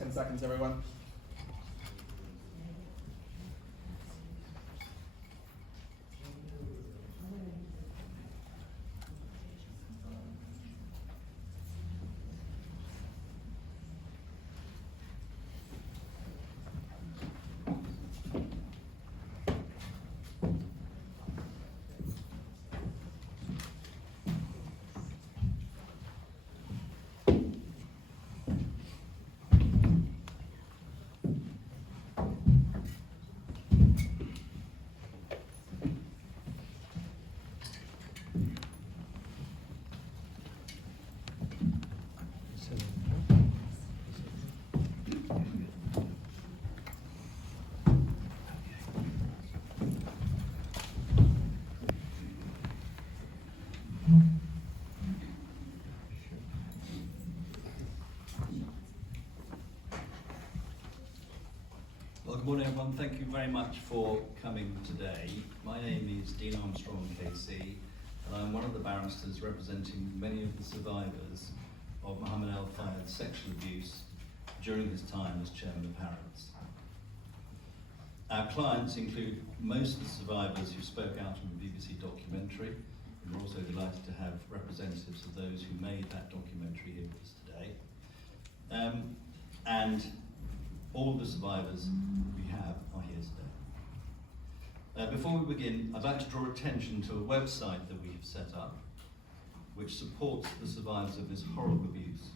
10 seconds, everyone. Well, good morning everyone. Thank you very much for coming today. My name is Dean Armstrong KC, and I'm one of the barristers representing many of the survivors of Mohammed Al-Fayed's sexual abuse during his time as chairman of Harrods. Our clients include most of the survivors who spoke out in the BBC documentary, and we're also delighted to have representatives of those who made that documentary here with us today. And all the survivors we have are here today. Before we begin, I'd like to draw attention to a website that we have set up which supports the survivors of this horrible abuse.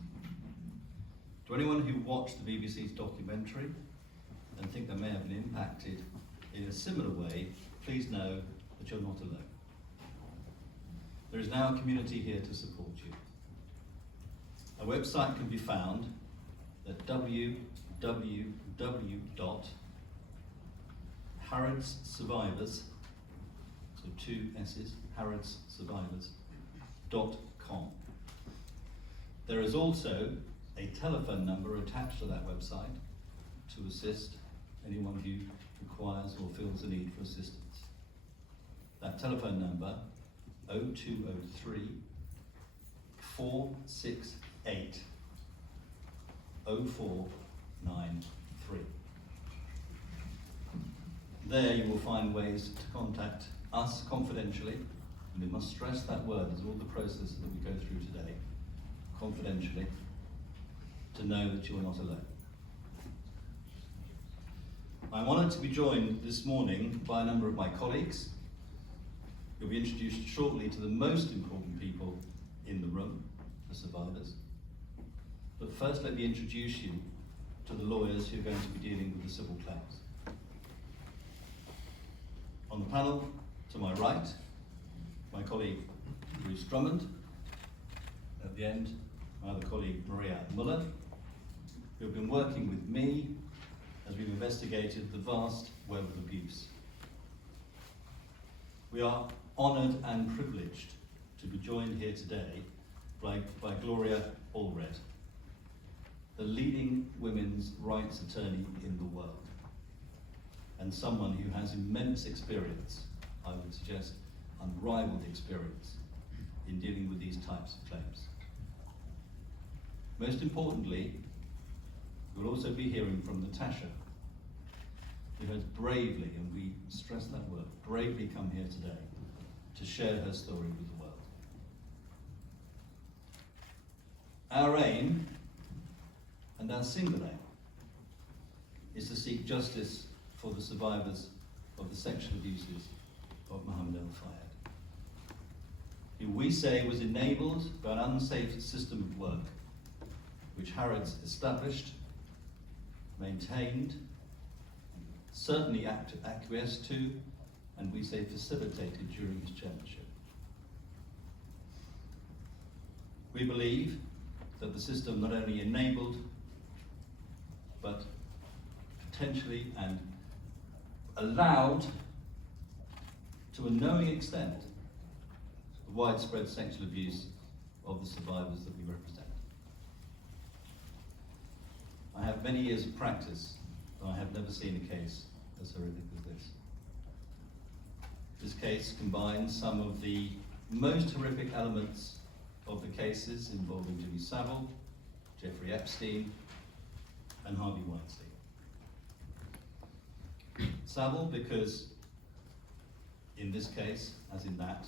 To anyone who watched the BBC's documentary and think they may have been impacted in a similar way, please know that you're not alone. There is now a community here to support you. A website can be found at www.harrodssurvivors, so 2 S's, harrodssurvivors.com. There is also a telephone number attached to that website to assist anyone who requires or feels a need for assistance. That telephone number, 0203 468 0493. There you will find ways to contact us confidentially, and we must stress that word as all the processes that we go through today, confidentially, to know that you are not alone. I'm honoured to be joined this morning by a number of my colleagues. You'll be introduced shortly to the most important people in the room, the survivors. But first, let me introduce you to the lawyers who are going to be dealing with the civil claims. On the panel, to my right, my colleague Bruce Drummond. At the end, my other colleague Gloria Allred, who have been working with me as we've investigated the vast web of abuse. We are honoured and privileged to be joined here today by Gloria Allred, the leading women's rights attorney in the world, and someone who has immense experience, I would suggest unrivaled experience, in dealing with these types of claims. Most importantly, we'll also be hearing from Natasha, who has bravely, and we stress that word, bravely come here today to share her story with the world. Our aim, and our single aim, is to seek justice for the survivors of the sexual abuses of Mohammed Al-Fayed, who we say was enabled by an unsafe system of work which Harrods established, maintained, certainly acquiesced to, and we say facilitated during his chairmanship. We believe that the system not only enabled, but potentially and allowed, to a knowing extent, the widespread sexual abuse of the survivors that we represent. I have many years of practice, and I have never seen a case as horrific as this. This case combines some of the most horrific elements of the cases involving Jimmy Savile, Jeffrey Epstein, and Harvey Weinstein. Savile because, in this case, as in that,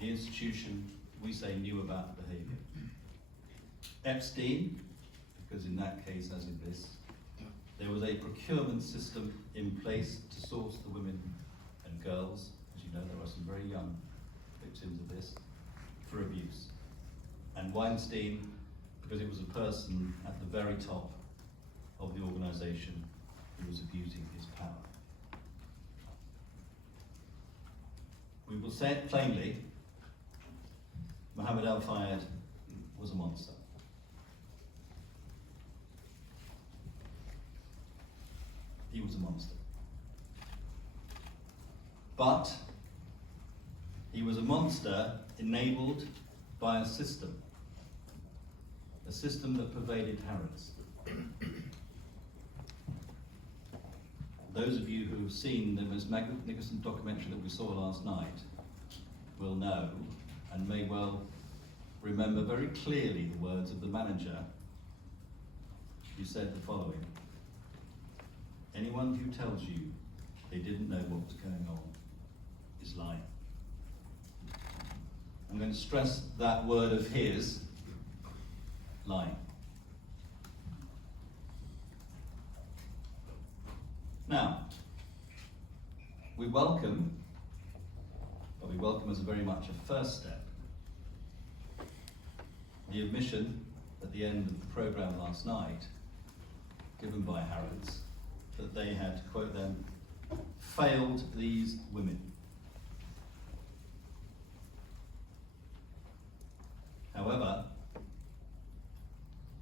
the institution, we say, knew about the behaviour. Epstein, because in that case, as in this, there was a procurement system in place to source the women and girls, as you know, there are some very young victims of this, for abuse. And Weinstein, because it was a person at the very top of the organisation who was abusing his power. We will say it plainly, Mohammed Al-Fayed was a monster. He was a monster. But he was a monster enabled by a system that pervaded Harrods. Those of you who have seen the most magnificent documentary that we saw last night will know and may well remember very clearly the words of the manager who said the following: anyone who tells you they didn't know what was going on is lying. I'm going to stress that word of his, lying. Now, we welcome as very much a first step, the admission at the end of the programme last night, given by Harrods, that they had, to quote them, failed these women. However,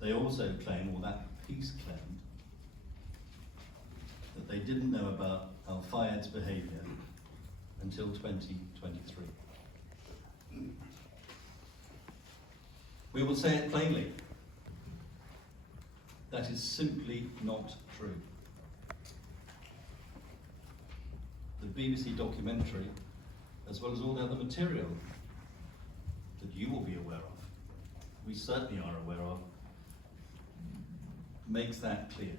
they also claim, or that piece claimed, that they didn't know about Al-Fayed's behaviour until 2023. We will say it plainly. That is simply not true. The BBC documentary, as well as all the other material that you will be aware of, we certainly are aware of, makes that clear.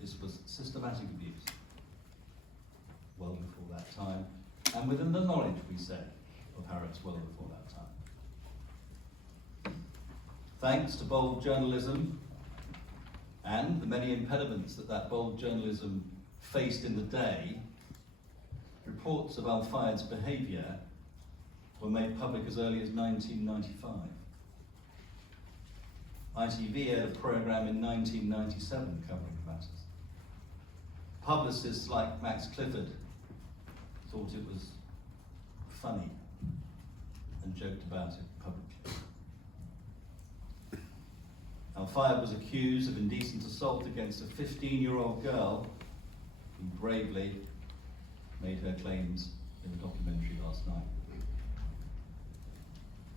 This was systematic abuse well before that time, and within the knowledge, we say, of Harrods well before that time. Thanks to bold journalism and the many impediments that bold journalism faced in the day, reports of Al-Fayed's behaviour were made public as early as 1995. ITV aired a programme in 1997 covering the matters. Publicists like Max Clifford thought it was funny and joked about it publicly. Al-Fayed was accused of indecent assault against a 15-year-old girl who bravely made her claims in the documentary last night.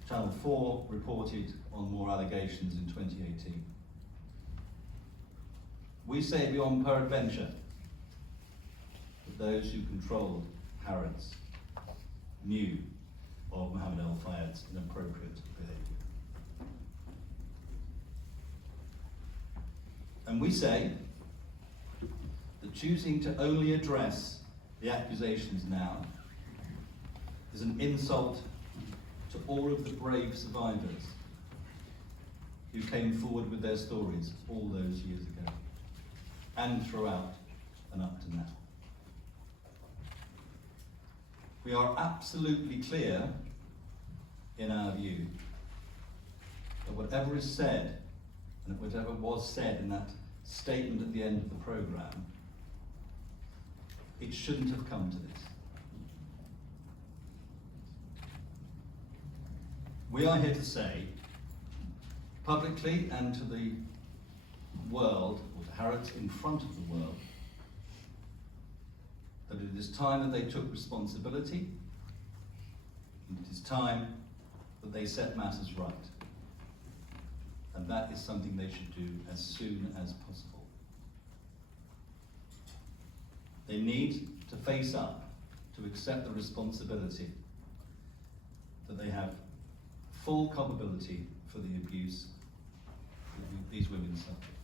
Channel 4 reported on more allegations in 2018. We say beyond peradventure that those who controlled Harrods knew of Mohammed Al-Fayed's inappropriate behaviour. And we say that choosing to only address the accusations now is an insult to all of the brave survivors who came forward with their stories all those years ago, and throughout and up to now. We are absolutely clear in our view that whatever is said, and whatever was said in that statement at the end of the programme, it shouldn't have come to this. We are here to say, publicly and to the world, or to Harrods in front of the world, that it is time that they took responsibility, and it is time that they set matters right. And that is something they should do as soon as possible. They need to face up, to accept the responsibility that they have full culpability for the abuse that these women suffered.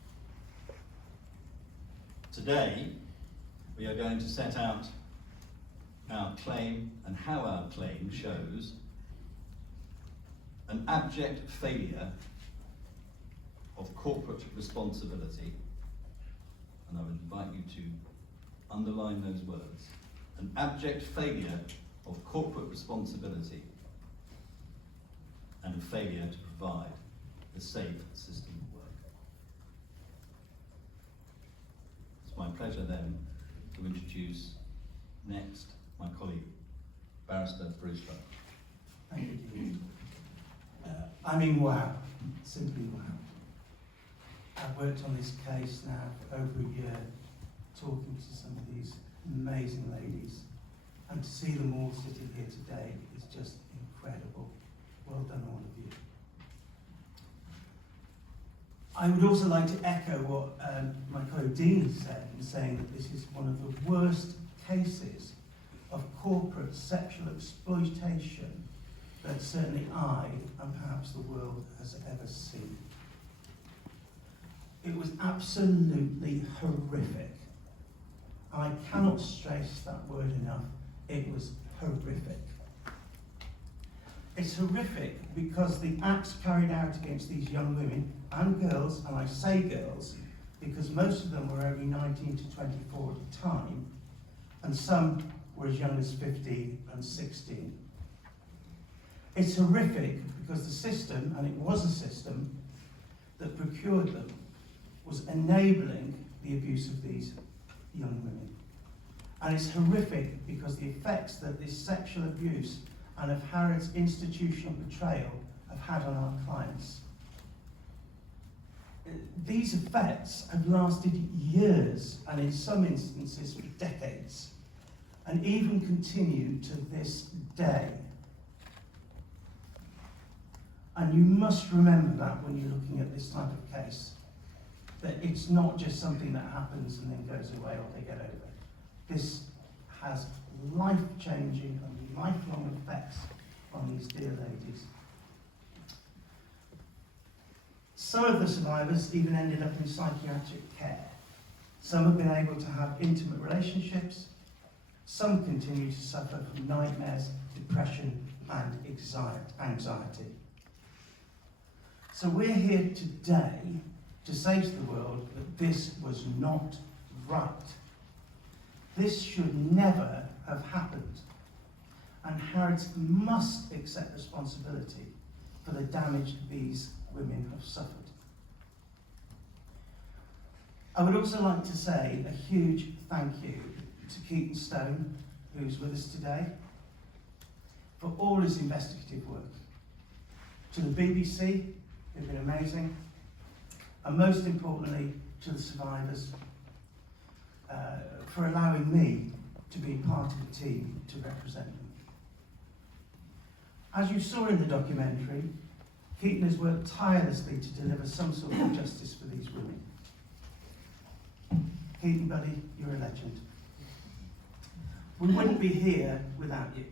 Today, we are going to set out our claim and how our claim shows an abject failure of corporate responsibility, and I would invite you to underline those words, an abject failure of corporate responsibility and a failure to provide a safe system of work. It's my pleasure then to introduce next my colleague, Barrister Bruce Rudd. Thank you. I mean, wow, simply wow. I've worked on this case now for over a year, talking to some of these amazing ladies, and to see them all sitting here today is just incredible. Well done, all of you. I would also like to echo what my colleague Dean said in saying that this is one of the worst cases of corporate sexual exploitation that certainly I, and perhaps the world, has ever seen. It was absolutely horrific. I cannot stress that word enough. It was horrific. It's horrific because the acts carried out against these young women and girls, and I say girls because most of them were only 19 to 24 at the time, and some were as young as 15 and 16. It's horrific because the system, and it was a system, that procured them was enabling the abuse of these young women. And it's horrific because the effects that this sexual abuse and of Harrods' institutional betrayal have had on our clients. These effects have lasted years, and in some instances for decades, and even continue to this day. And you must remember that when you're looking at this type of case, that it's not just something that happens and then goes away or they get over it. This has life-changing and lifelong effects on these dear ladies. Some of the survivors even ended up in psychiatric care. Some have been able to have intimate relationships. Some continue to suffer from nightmares, depression, and anxiety. So we're here today to say to the world that this was not right. This should never have happened. And Harrods must accept responsibility for the damage these women have suffered. I would also like to say a huge thank you to Keaton Stone, who's with us today, for all his investigative work. To the BBC, who've been amazing, and most importantly, to the survivors, for allowing me to be part of the team to represent them. As you saw in the documentary, Keaton has worked tirelessly to deliver some sort of justice for these women. Keaton, buddy, you're a legend. We wouldn't be here without you.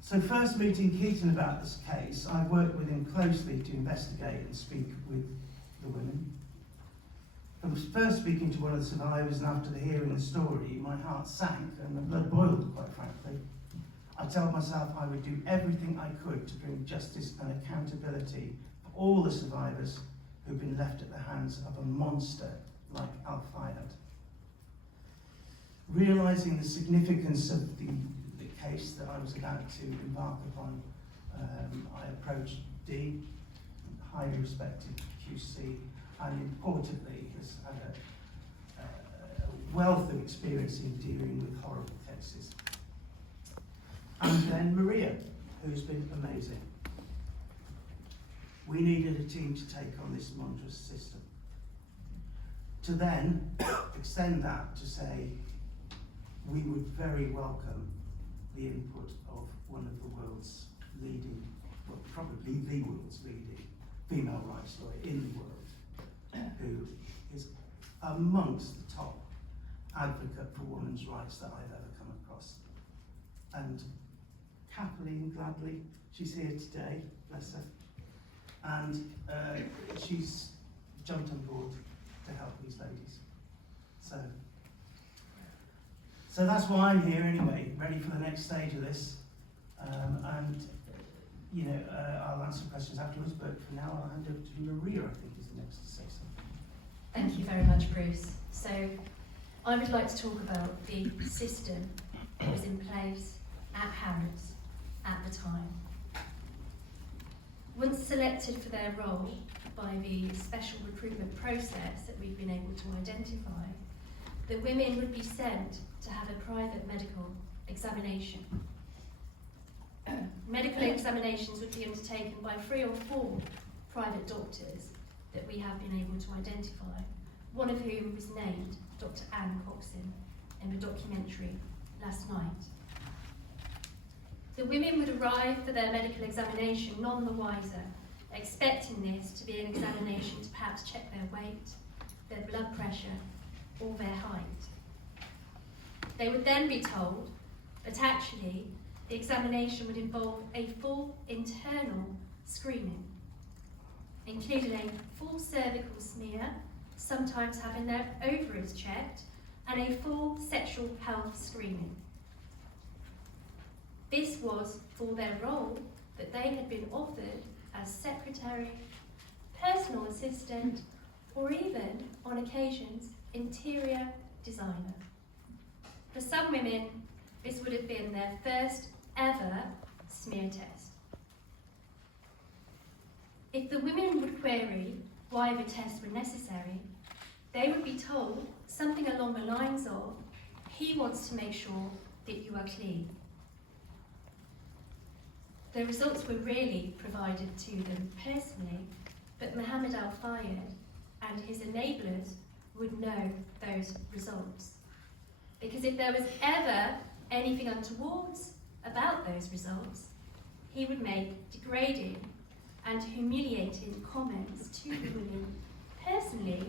So first meeting Keaton about this case, I worked with him closely to investigate and speak with the women. From first speaking to one of the survivors and after the hearing the story, my heart sank and the blood boiled, quite frankly. I told myself I would do everything I could to bring justice and accountability for all the survivors who've been left at the hands of a monster like Al-Fayed. Realising the significance of the case that I was about to embark upon, I approached Dee, highly respected QC, and importantly has had a wealth of experience in dealing with horrible cases. And then Maria, who's been amazing. We needed a team to take on this monstrous system. To then extend that to say we would very welcome the input of one of the world's leading, well, probably the world's leading female rights lawyer in the world, who is amongst the top advocate for women's rights that I've ever come across. And happily and gladly, she's here today, bless her. and she's jumped on board to help these ladies. So that's why I'm here anyway, ready for the next stage of this. And you know, I'll answer questions afterwards, but for now I'll hand over to Maria, I think is the next to say something. Thank you very much, Bruce. So I would like to talk about the system that was in place at Harrods at the time. Once selected for their role by the special recruitment process that we've been able to identify, the women would be sent to have a private medical examination. Medical examinations would be undertaken by 3 or 4 private doctors that we have been able to identify, one of whom was named Dr. Anne Coxon in the documentary last night. The women would arrive for their medical examination none the wiser, expecting this to be an examination to perhaps check their weight, their blood pressure, or their height. They would then be told that actually the examination would involve a full internal screening, including a full cervical smear, sometimes having their ovaries checked, and a full sexual health screening. This was for their role that they had been offered as secretary, personal assistant, or even, on occasions, interior designer. For some women, this would have been their first ever smear test. If the women would query why the tests were necessary, they would be told something along the lines of, he wants to make sure that you are clean. The results were really provided to them personally, but Mohammed Al-Fayed and his enablers would know those results. Because if there was ever anything untowards about those results, he would make degrading and humiliating comments to the women personally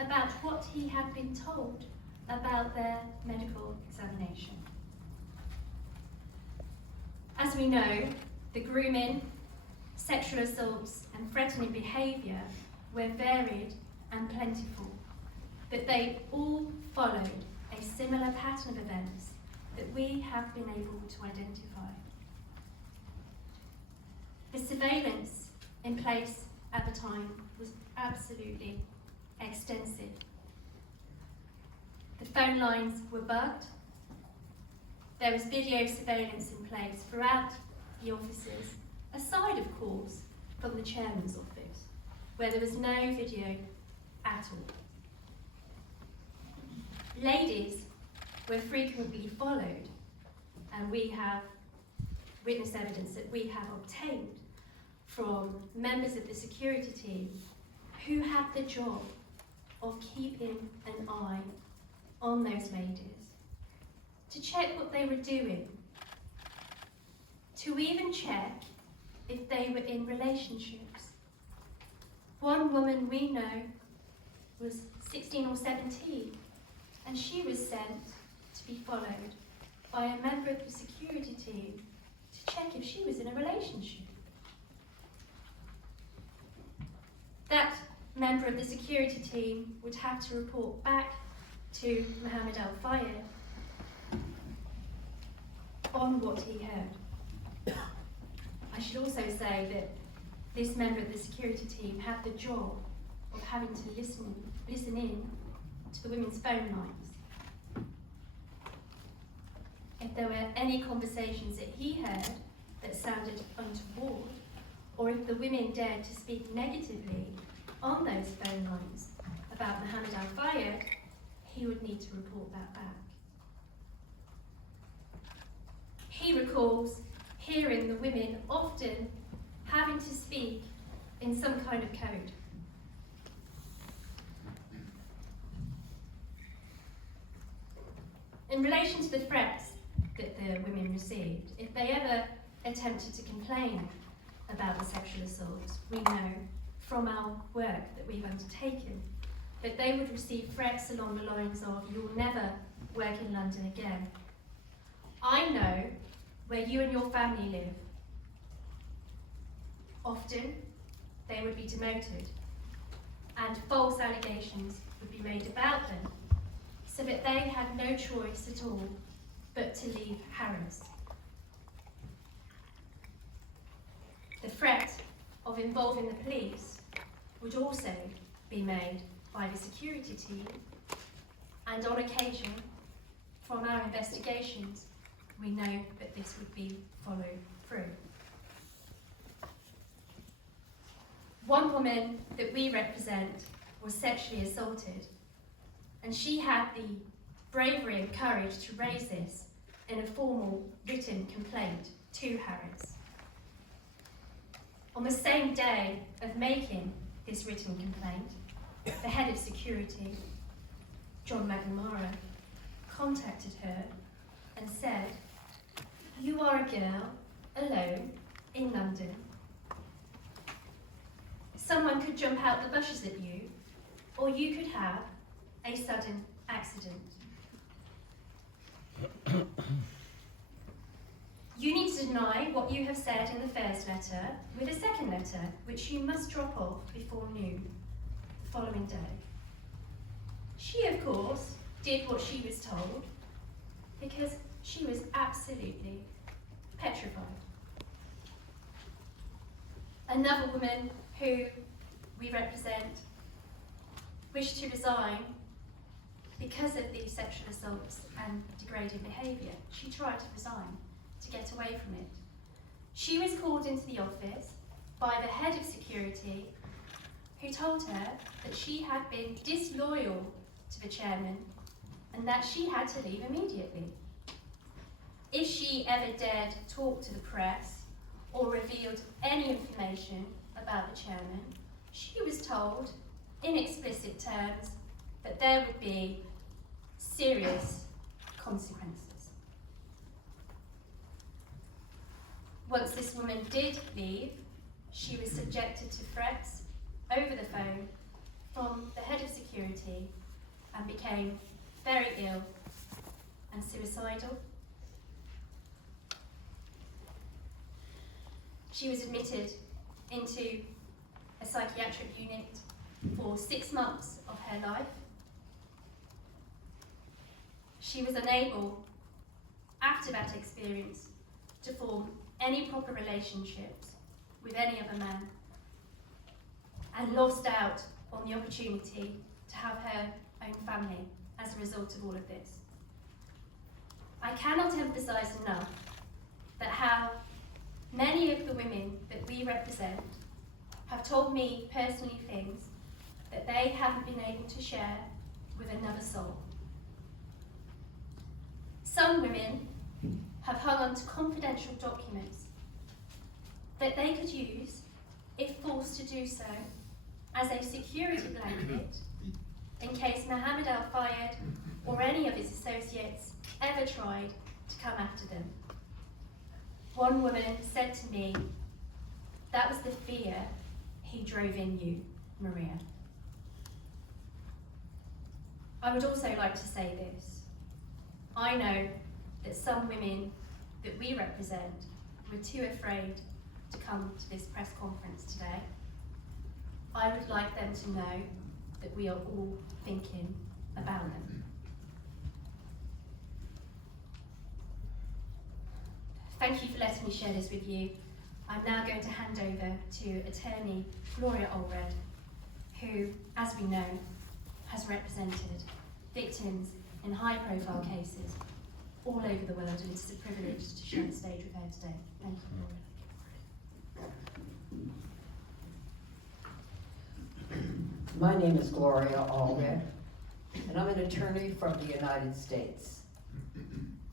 about what he had been told about their medical examination. As we know, the grooming, sexual assaults and threatening behaviour were varied and plentiful, but they all followed a similar pattern of events that we have been able to identify. The surveillance in place at the time was absolutely extensive. The phone lines were bugged. There was video surveillance in place throughout the offices, aside of course from the chairman's office, where there was no video at all. Ladies were frequently followed, and we have witness evidence that we have obtained from members of the security team who had the job of keeping an eye on those ladies, to check what they were doing, to even check if they were in relationships. One woman we know was 16 or 17, and she was sent to be followed by a member of the security team to check if she was in a relationship. That member of the security team would have to report back to Mohammed Al-Fayed on what he heard. I should also say that this member of the security team had the job of having to listen in to the women's phone lines. If there were any conversations that he heard that sounded untoward, or if the women dared to speak negatively on those phone lines about Mohammed Al-Fayed, he would need to report that back. He recalls hearing the women often having to speak in some kind of code. In relation to the threats that the women received, if they ever attempted to complain about the sexual assault, we know from our work that we've undertaken that they would receive threats along the lines of, "You'll never work in London again. I know where you and your family live." Often, they would be demoted, and false allegations would be made about them, so that they had no choice at all but to leave Harrods. The threat of involving the police would also be made by the security team, and on occasion, from our investigations, we know that this would be followed through. One woman that we represent was sexually assaulted, and she had the bravery and courage to raise this in a formal written complaint to Harrods. On the same day of making this written complaint, the head of security, John McNamara, contacted her and said, "You are a girl alone in London. Someone could jump out the bushes at you, or you could have a sudden accident. You need to deny what you have said in the first letter with a second letter, which you must drop off before noon the following day." She, of course, did what she was told, because she was absolutely petrified. Another woman who we represent wished to resign because of the sexual assaults and degrading behaviour. She tried to resign to get away from it. She was called into the office by the head of security, who told her that she had been disloyal to the chairman and that she had to leave immediately. If she ever dared talk to the press or revealed any information about the chairman, she was told in explicit terms that there would be serious consequences. Once this woman did leave, she was subjected to threats over the phone from the head of security and became very ill and suicidal. She was admitted into a psychiatric unit for 6 months of her life. She was unable, after that experience, to form any proper relationships with any other man, and lost out on the opportunity to have her own family as a result of all of this. I cannot emphasise enough that how many of the women that we represent have told me personally things that they haven't been able to share with another soul. Some women have hung on to confidential documents that they could use, if forced to do so, as a security blanket in case Mohammed Al-Fayed or any of his associates ever tried to come after them. One woman said to me, "That was the fear he drove in you, Maria." I would also like to say this. I know that some women that we represent were too afraid to come to this press conference today. I would like them to know that we are all thinking about them. Thank you for letting me share this with you. I'm now going to hand over to attorney Gloria Allred, who, as we know, has represented victims in high-profile cases all over the world, and it's a privilege to share the stage with her today. Thank you, Gloria. My name is Gloria Allred, and I'm an attorney from the United States.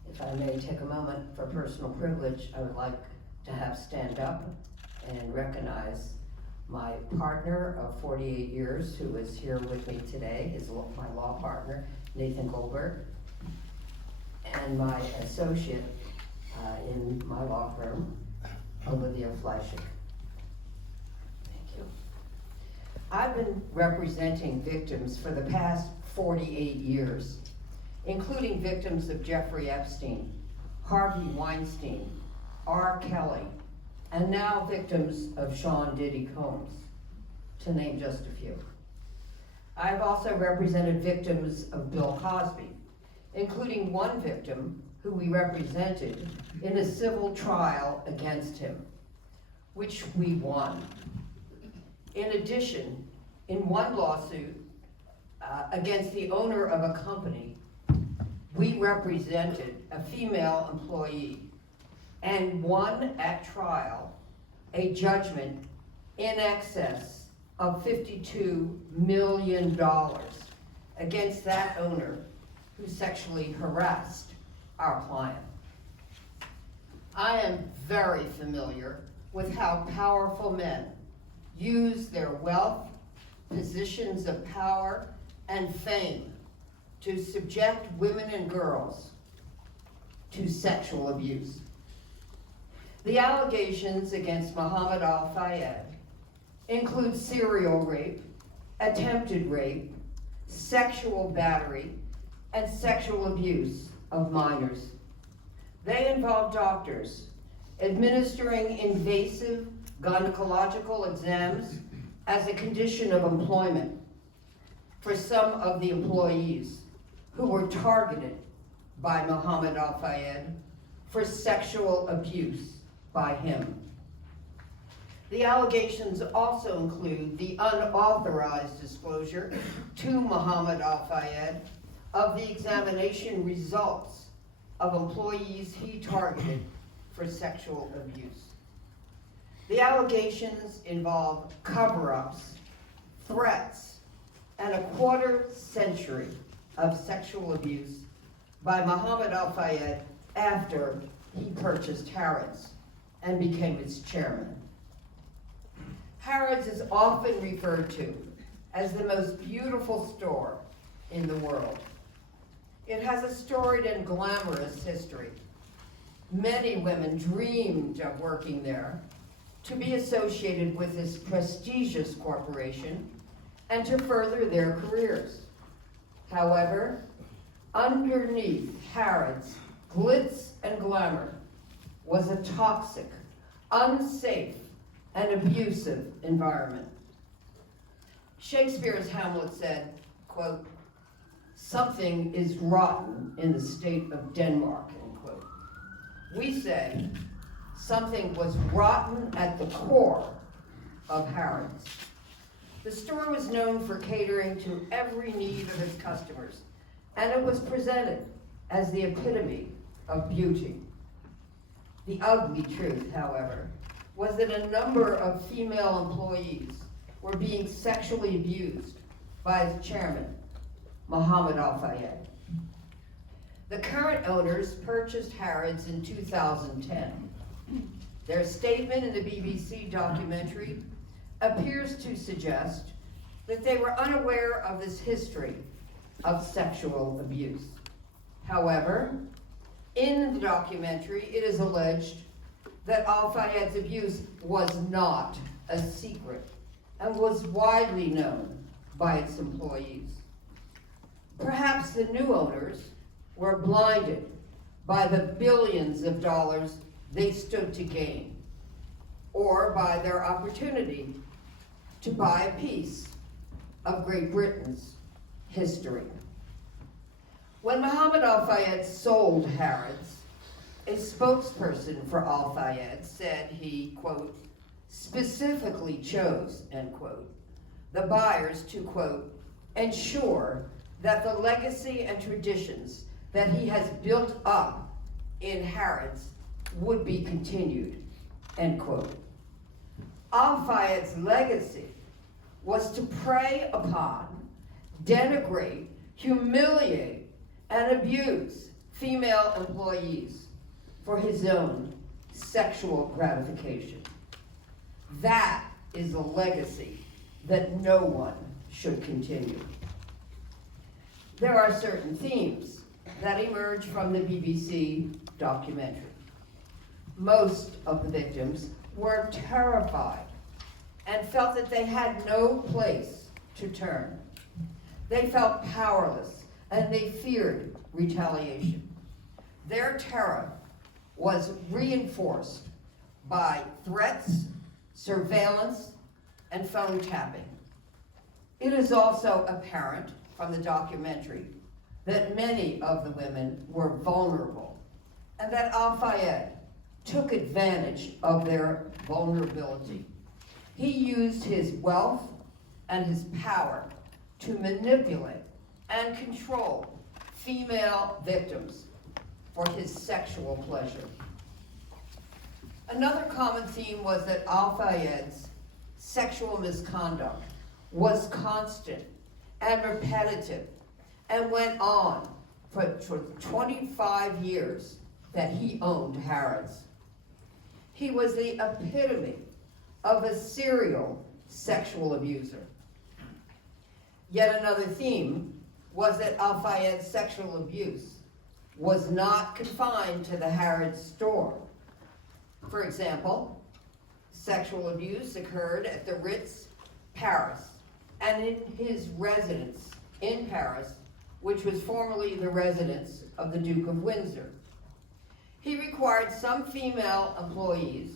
If I may take a moment for personal privilege, I would like to have stand up and recognize my partner of 48 years who is here with me today, my law partner, Nathan Goldberg, and my associate in my law firm, Olivia Fleischig. Thank you. I've been representing victims for the past 48 years, including victims of Jeffrey Epstein, Harvey Weinstein, R. Kelly, and now victims of Sean Diddy Combs. to name just a few. I have also represented victims of Bill Cosby, including one victim who we represented in a civil trial against him, which we won. In addition, in one lawsuit against the owner of a company, we represented a female employee and won at trial a judgment in excess of $52 million against that owner who sexually harassed our client. I am very familiar with how powerful men use their wealth, positions of power, and fame to subject women and girls to sexual abuse. The allegations against Muhammad Al-Fayed include serial rape, attempted rape, sexual battery, and sexual abuse of minors. They involve doctors administering invasive gynecological exams as a condition of employment for some of the employees who were targeted by Muhammad Al-Fayed for sexual abuse by him. The allegations also include the unauthorized disclosure to Muhammad Al-Fayed of the examination results of employees he targeted for sexual abuse. The allegations involve cover-ups, threats, and a quarter century of sexual abuse by Muhammad Al-Fayed after he purchased Harrods and became its chairman. Harrods is often referred to as the most beautiful store in the world. It has a storied and glamorous history. Many women dreamed of working there, to be associated with this prestigious corporation, and to further their careers. However, underneath Harrods' glitz and glamour was a toxic, unsafe, and abusive environment. Shakespeare's Hamlet said, quote, "Something is rotten in the state of Denmark," end quote. We say something was rotten at the core of Harrods. The store was known for catering to every need of its customers, and it was presented as the epitome of beauty. The ugly truth, however, was that a number of female employees were being sexually abused by its chairman, Muhammad Al-Fayed. The current owners purchased Harrods in 2010. Their statement in the BBC documentary appears to suggest that they were unaware of this history of sexual abuse. However, in the documentary, it is alleged that Al-Fayed's abuse was not a secret and was widely known by its employees. Perhaps the new owners were blinded by the billions of dollars they stood to gain, or by their opportunity to buy a piece of Great Britain's history. When Muhammad Al-Fayed sold Harrods, a spokesperson for Al-Fayed said he, quote, specifically chose, end quote, the buyers to, quote, ensure that the legacy and traditions that he has built up in Harrods would be continued, end quote. Al-Fayed's legacy was to prey upon, denigrate, humiliate, and abuse female employees for his own sexual gratification. That is a legacy that no one should continue. There are certain themes that emerge from the BBC documentary. Most of the victims were terrified and felt that they had no place to turn. They felt powerless and they feared retaliation. Their terror was reinforced by threats, surveillance, and phone tapping. It is also apparent from the documentary that many of the women were vulnerable and that Al-Fayed took advantage of their vulnerability. He used his wealth and his power to manipulate and control female victims for his sexual pleasure. Another common theme was that Al-Fayed's sexual misconduct was constant and repetitive and went on for 25 years that he owned Harrods. He was the epitome of a serial sexual abuser. Yet another theme was that Al-Fayed's sexual abuse was not confined to the Harrods store. For example, sexual abuse occurred at the Ritz, Paris, and in his residence in Paris, which was formerly the residence of the Duke of Windsor. He required some female employees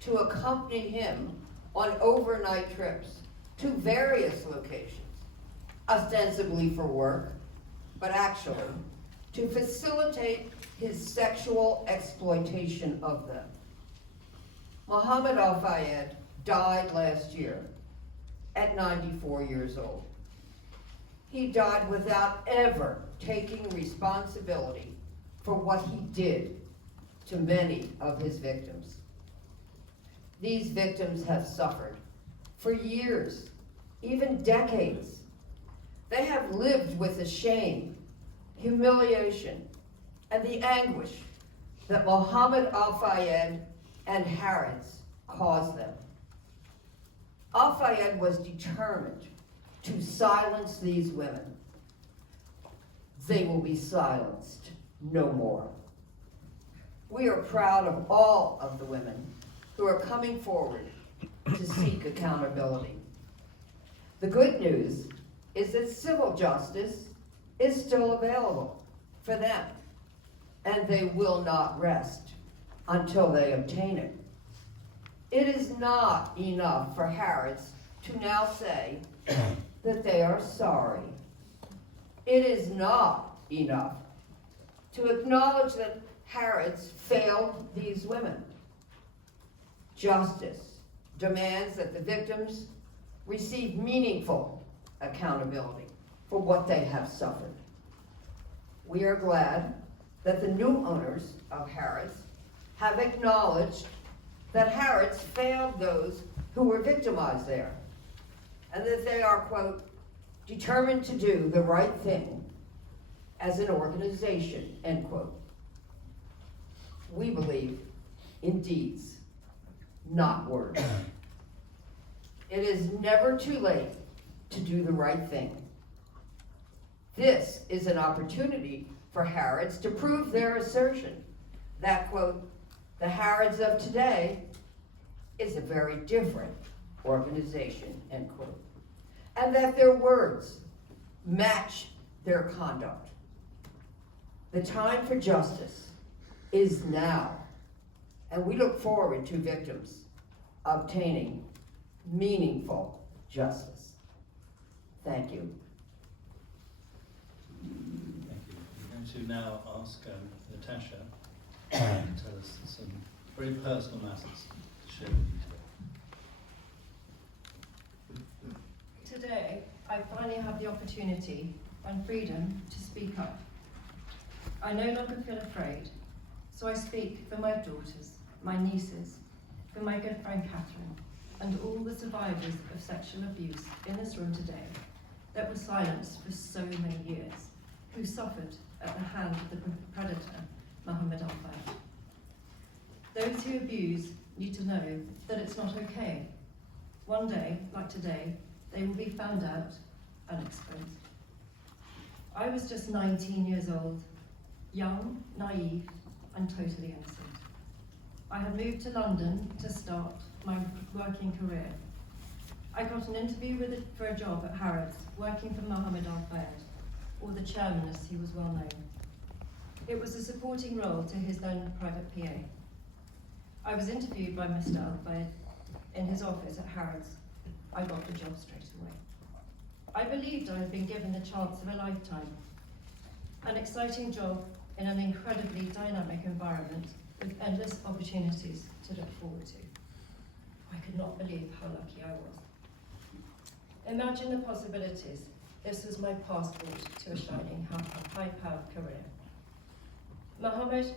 to accompany him on overnight trips to various locations, ostensibly for work, but actually to facilitate his sexual exploitation of them. Mohammed Al-Fayed died last year at 94 years old. He died without ever taking responsibility for what he did to many of his victims. These victims have suffered for years, even decades. They have lived with the shame, humiliation, and the anguish that Mohammed Al-Fayed and Harrods caused them. Al-Fayed was determined to silence these women. They will be silenced no more. We are proud of all of the women who are coming forward to seek accountability. The good news is that civil justice is still available for them, and they will not rest until they obtain it. It is not enough for Harrods to now say that they are sorry. It is not enough to acknowledge that Harrods failed these women. Justice demands that the victims receive meaningful accountability for what they have suffered. We are glad that the new owners of Harrods have acknowledged that Harrods failed those who were victimized there, and that they are, quote, determined to do the right thing as an organization, end quote. We believe in deeds, not words. It is never too late to do the right thing. This is an opportunity for Harrods to prove their assertion that, quote, the Harrods of today is a very different organization, end quote, and that their words match their conduct. The time for justice is now, and we look forward to victims obtaining meaningful justice. Thank you. Thank you. I'm going to now ask Natasha to tell us some very personal matters to share with you today. Today, I finally have the opportunity and freedom to speak up. I no longer feel afraid, so I speak for my daughters, my nieces, for my good friend Catherine, and all the survivors of sexual abuse in this room today that were silenced for so many years, who suffered at the hand of the predator, Mohammed Al-Fayed. Those who abuse need to know that it's not okay. One day, like today, they will be found out and exposed. I was just 19 years old, young, naive, and totally innocent. I had moved to London to start my working career. I got an interview for a job at Harrods, working for Mohammed Al-Fayed, or the chairman as he was well known. It was a supporting role to his then private PA. I was interviewed by Mr. Al-Fayed in his office at Harrods. I got the job straight away. I believed I had been given the chance of a lifetime. An exciting job in an incredibly dynamic environment with endless opportunities to look forward to. I could not believe how lucky I was. Imagine the possibilities. This was my passport to a shining, high-powered career. Mohammed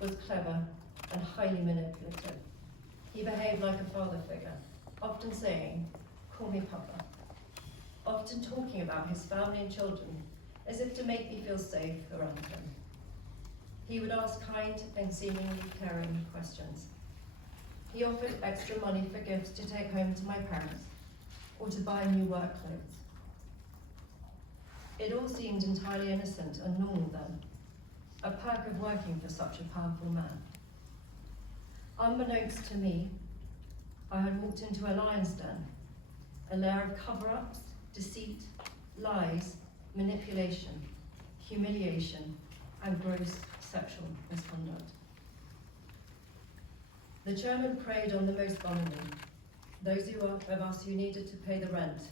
was clever and highly manipulative. He behaved like a father figure, often saying, "Call me Papa," often talking about his family and children as if to make me feel safe around him. He would ask kind and seemingly caring questions. He offered extra money for gifts to take home to my parents or to buy new work clothes. It all seemed entirely innocent and normal then, a perk of working for such a powerful man. Unbeknownst to me, I had walked into a lion's den, a layer of cover-ups, deceit, lies, manipulation, humiliation, and gross sexual misconduct. The chairman preyed on the most vulnerable, those of us who needed to pay the rent,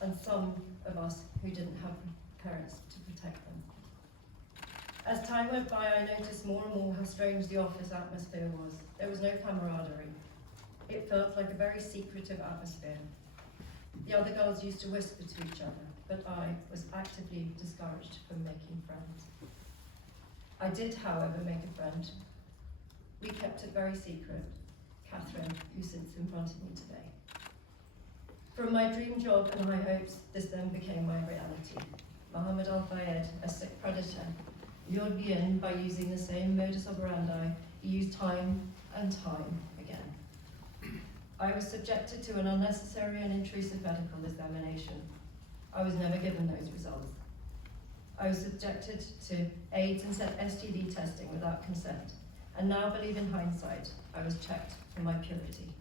and some of us who didn't have parents to protect them. As time went by, I noticed more and more how strange the office atmosphere was. There was no camaraderie. It felt like a very secretive atmosphere. The other girls used to whisper to each other, but I was actively discouraged from making friends. I did, however, make a friend. We kept it very secret, Catherine, who sits in front of me today. From my dream job and high hopes, this then became my reality. Mohammed Al-Fayed, a sick predator, lured me in by using the same modus operandi he used time and time again. I was subjected to an unnecessary and intrusive medical examination. I was never given those results. I was subjected to AIDS and STD testing without consent, and now believe in hindsight, I was checked for my purity.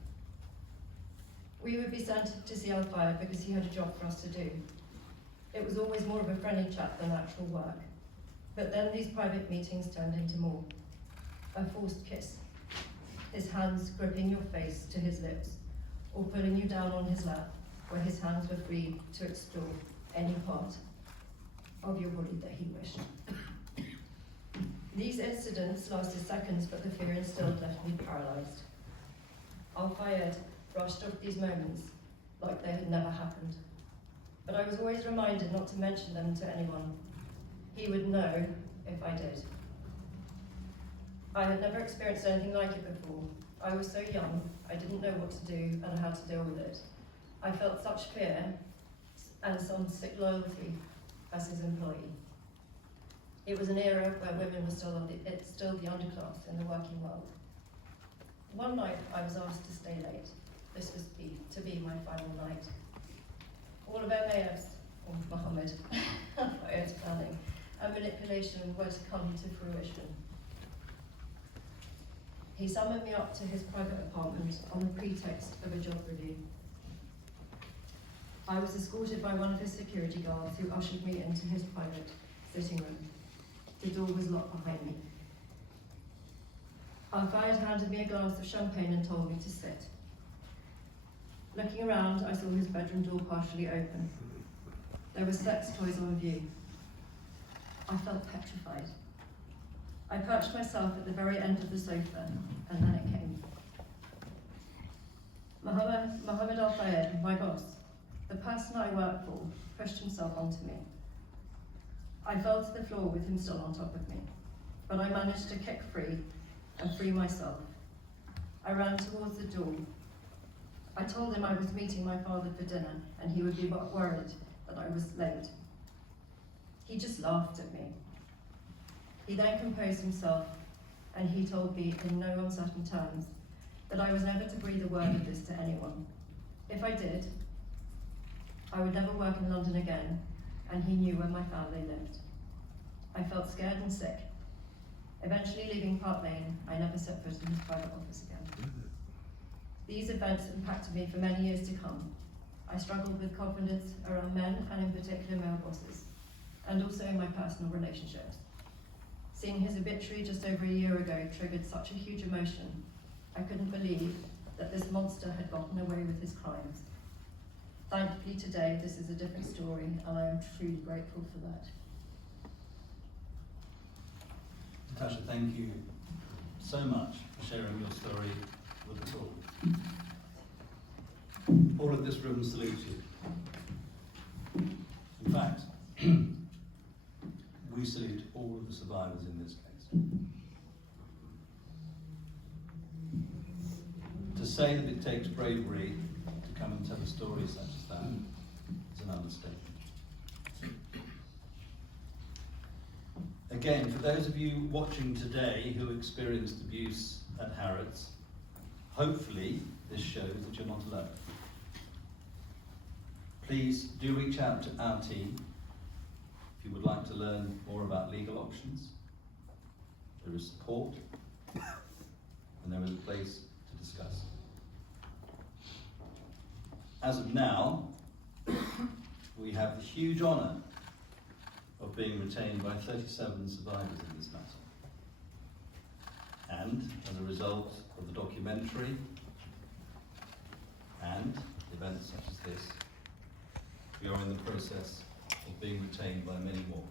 We would be sent to see Al-Fayed because he had a job for us to do. It was always more of a friendly chat than actual work. But then these private meetings turned into more. A forced kiss, his hands gripping your face to his lips, or pulling you down on his lap, where his hands were free to explore any part of your body that he wished. These incidents lasted seconds, but the fear instilled left me paralysed. Al-Fayed brushed off these moments like they had never happened. But I was always reminded not to mention them to anyone. He would know if I did. I had never experienced anything like it before. I was so young, I didn't know what to do and how to deal with it. I felt such fear and some sick loyalty as his employee. It was an era where women were still the underclass in the working world. One night I was asked to stay late. This was to be my final night. All of MAF's, or Mohammed, Al-Fayed's planning and manipulation were to come to fruition. He summoned me up to his private apartment on the pretext of a job review. I was escorted by one of his security guards who ushered me into his private sitting room. The door was locked behind me. Al-Fayed handed me a glass of champagne and told me to sit. Looking around, I saw his bedroom door partially open. There were sex toys on view. I felt petrified. I perched myself at the very end of the sofa, and then it came. Mohammed Al-Fayed, my boss, the person I work for, pushed himself onto me. I fell to the floor with him still on top of me, but I managed to kick free and free myself. I ran towards the door. I told him I was meeting my father for dinner and he would be worried that I was late. He just laughed at me. He then composed himself and he told me in no uncertain terms that I was never to breathe a word of this to anyone. If I did, I would never work in London again, and he knew where my family lived. I felt scared and sick. Eventually leaving Park Lane, I never set foot in his private office again. These events impacted me for many years to come. I struggled with confidence around men, and in particular male bosses, and also in my personal relationships. Seeing his obituary just over a year ago triggered such a huge emotion. I couldn't believe that this monster had gotten away with his crimes. Thankfully today this is a different story, and I am truly grateful for that. Natasha, thank you so much for sharing your story with us all. All of this room salutes you. In fact, we salute all of the survivors in this case. To say that it takes bravery to come and tell a story such as that is an understatement. Again, for those of you watching today who experienced abuse at Harrods, hopefully this shows that you're not alone. Please do reach out to our team if you would like to learn more about legal options. There is support and there is a place to discuss. As of now, we have the huge honour of being retained by 37 survivors in this matter. And as a result of the documentary and events such as this, we are in the process of being retained by many more.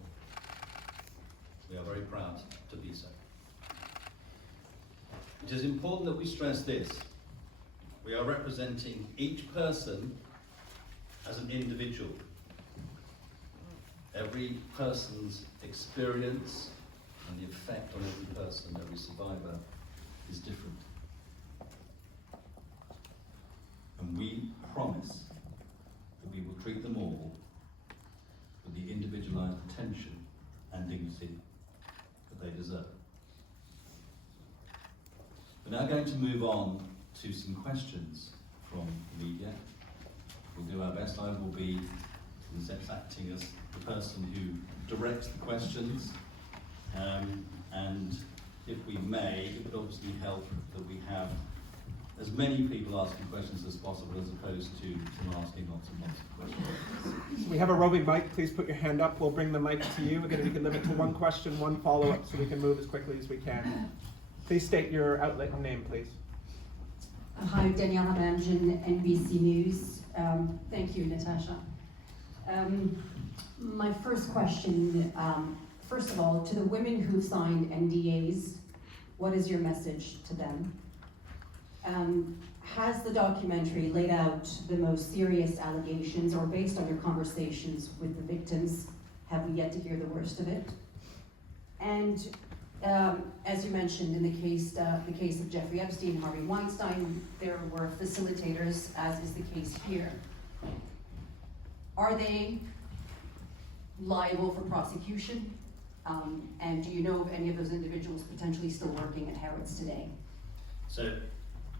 We are very proud to be so. It is important that we stress this. We are representing each person as an individual. Every person's experience and the effect on every person, every survivor, is different. And we promise that we will treat them all with the individualized attention and dignity that they deserve. We're now going to move on to some questions from the media. We'll do our best. I will be, in a sense, acting as the person who directs the questions. And if we may, it would obviously help that we have as many people asking questions as possible, as opposed to asking lots and lots of questions. So we have a roving mic. Please put your hand up. We'll bring the mic to you. Again, we can limit to one question, one follow-up, so we can move as quickly as we can. Please state your outlet and name, please. Hi, Danielle Hamamjian, NBC News. Thank you, Natasha. My first question, first of all, to the women who've signed NDAs, what is your message to them? Has the documentary laid out the most serious allegations, or based on your conversations with the victims, have we yet to hear the worst of it? And as you mentioned, in the case of Jeffrey Epstein and Harvey Weinstein, there were facilitators, as is the case here. Are they liable for prosecution? And do you know of any of those individuals potentially still working at Harrods today? So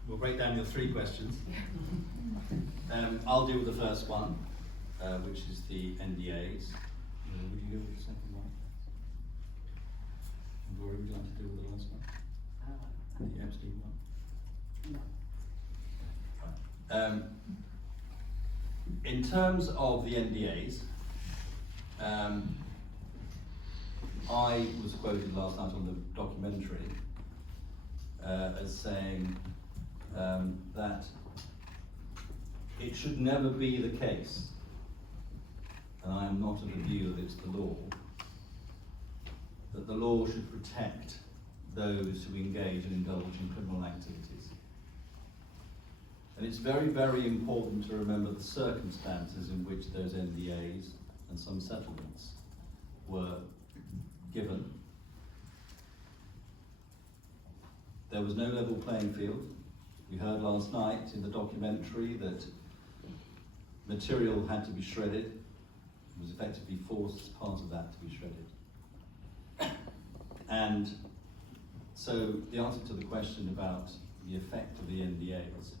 we'll break down your three questions. I'll deal with the first one, which is the NDAs. Would you go with the second one? Gloria, would you like to deal with the last one? The Epstein one? No. In terms of the NDAs, I was quoted last night on the documentary as saying that it should never be the case, and I am not of the view that it's the law, that the law should protect those who engage and indulge in criminal activities. And it's very, very important to remember the circumstances in which those NDAs and some settlements were given. There was no level playing field. We heard last night in the documentary that material had to be shredded. It was effectively forced as part of that to be shredded. And so the answer to the question about the effect of the NDAs,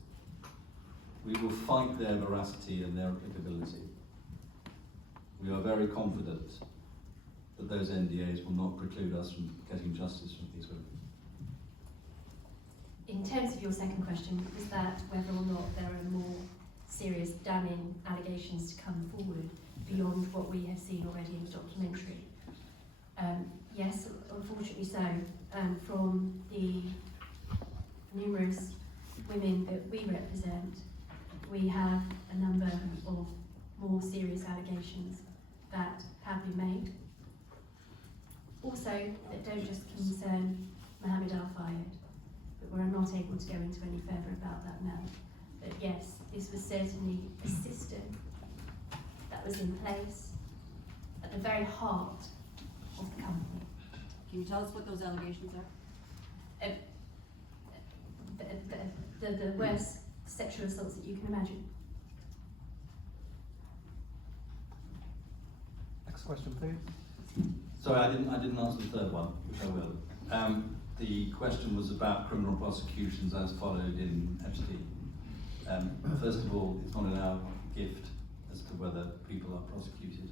we will fight their veracity and their applicability. We are very confident that those NDAs will not preclude us from getting justice from these women. In terms of your second question, was that whether or not there are more serious damning allegations to come forward beyond what we have seen already in the documentary? Yes, unfortunately so. From the numerous women that we represent, we have a number of more serious allegations that have been made. Also, that don't just concern Mohammed Al-Fayed, but we're not able to go into any further about that now. But yes, this was certainly a system that was in place at the very heart of the company. Can you tell us what those allegations are? The worst sexual assaults that you can imagine. Next question, please. Sorry, I didn't answer the third one, which I will. The question was about criminal prosecutions as followed in Epstein. First of all, it's not in our gift as to whether people are prosecuted.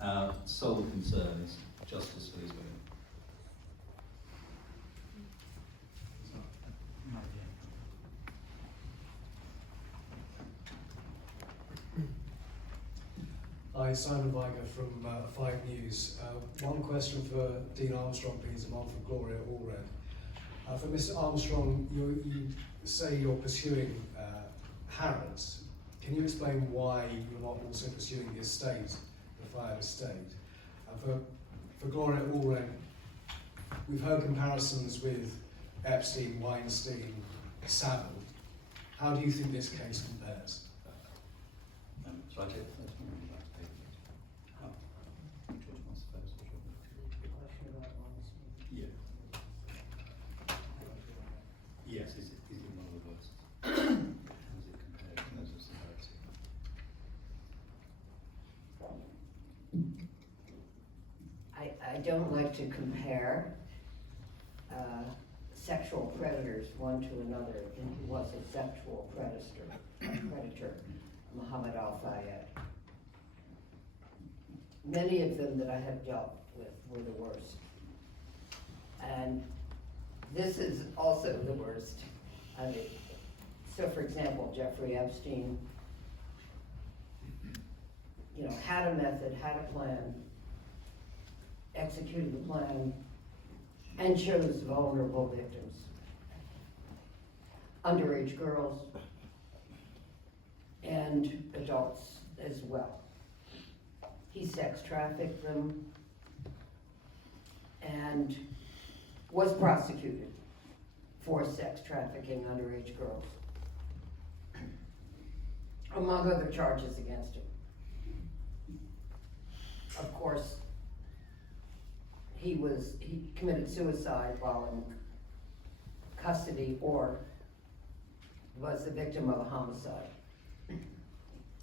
Our sole concern is justice for these women. Hi, Simon Viger from 5 News. One question for Dean Armstrong, please, and one for Gloria Allred. For Mr. Armstrong, you say you're pursuing Harrods. Can you explain why you're not also pursuing the estate, the Fayed estate? For Gloria Allred, we've heard comparisons with Epstein, Weinstein, Savile. How do you think this case compares? Shall I take the first one? Which one was the first? Yeah. Yes, is it one of the worst? How does it compare in terms of severity? I don't like to compare sexual predators one to another, and he was a sexual predator, Mohammed Al-Fayed. Many of them that I have dealt with were the worst. And this is also the worst. I mean, so for example, Jeffrey Epstein, had a method, had a plan, executed the plan, and chose vulnerable victims. Underage girls and adults as well. He sex trafficked them and was prosecuted for sex trafficking underage girls, among other charges against him. Of course, he committed suicide while in custody or was the victim of a homicide.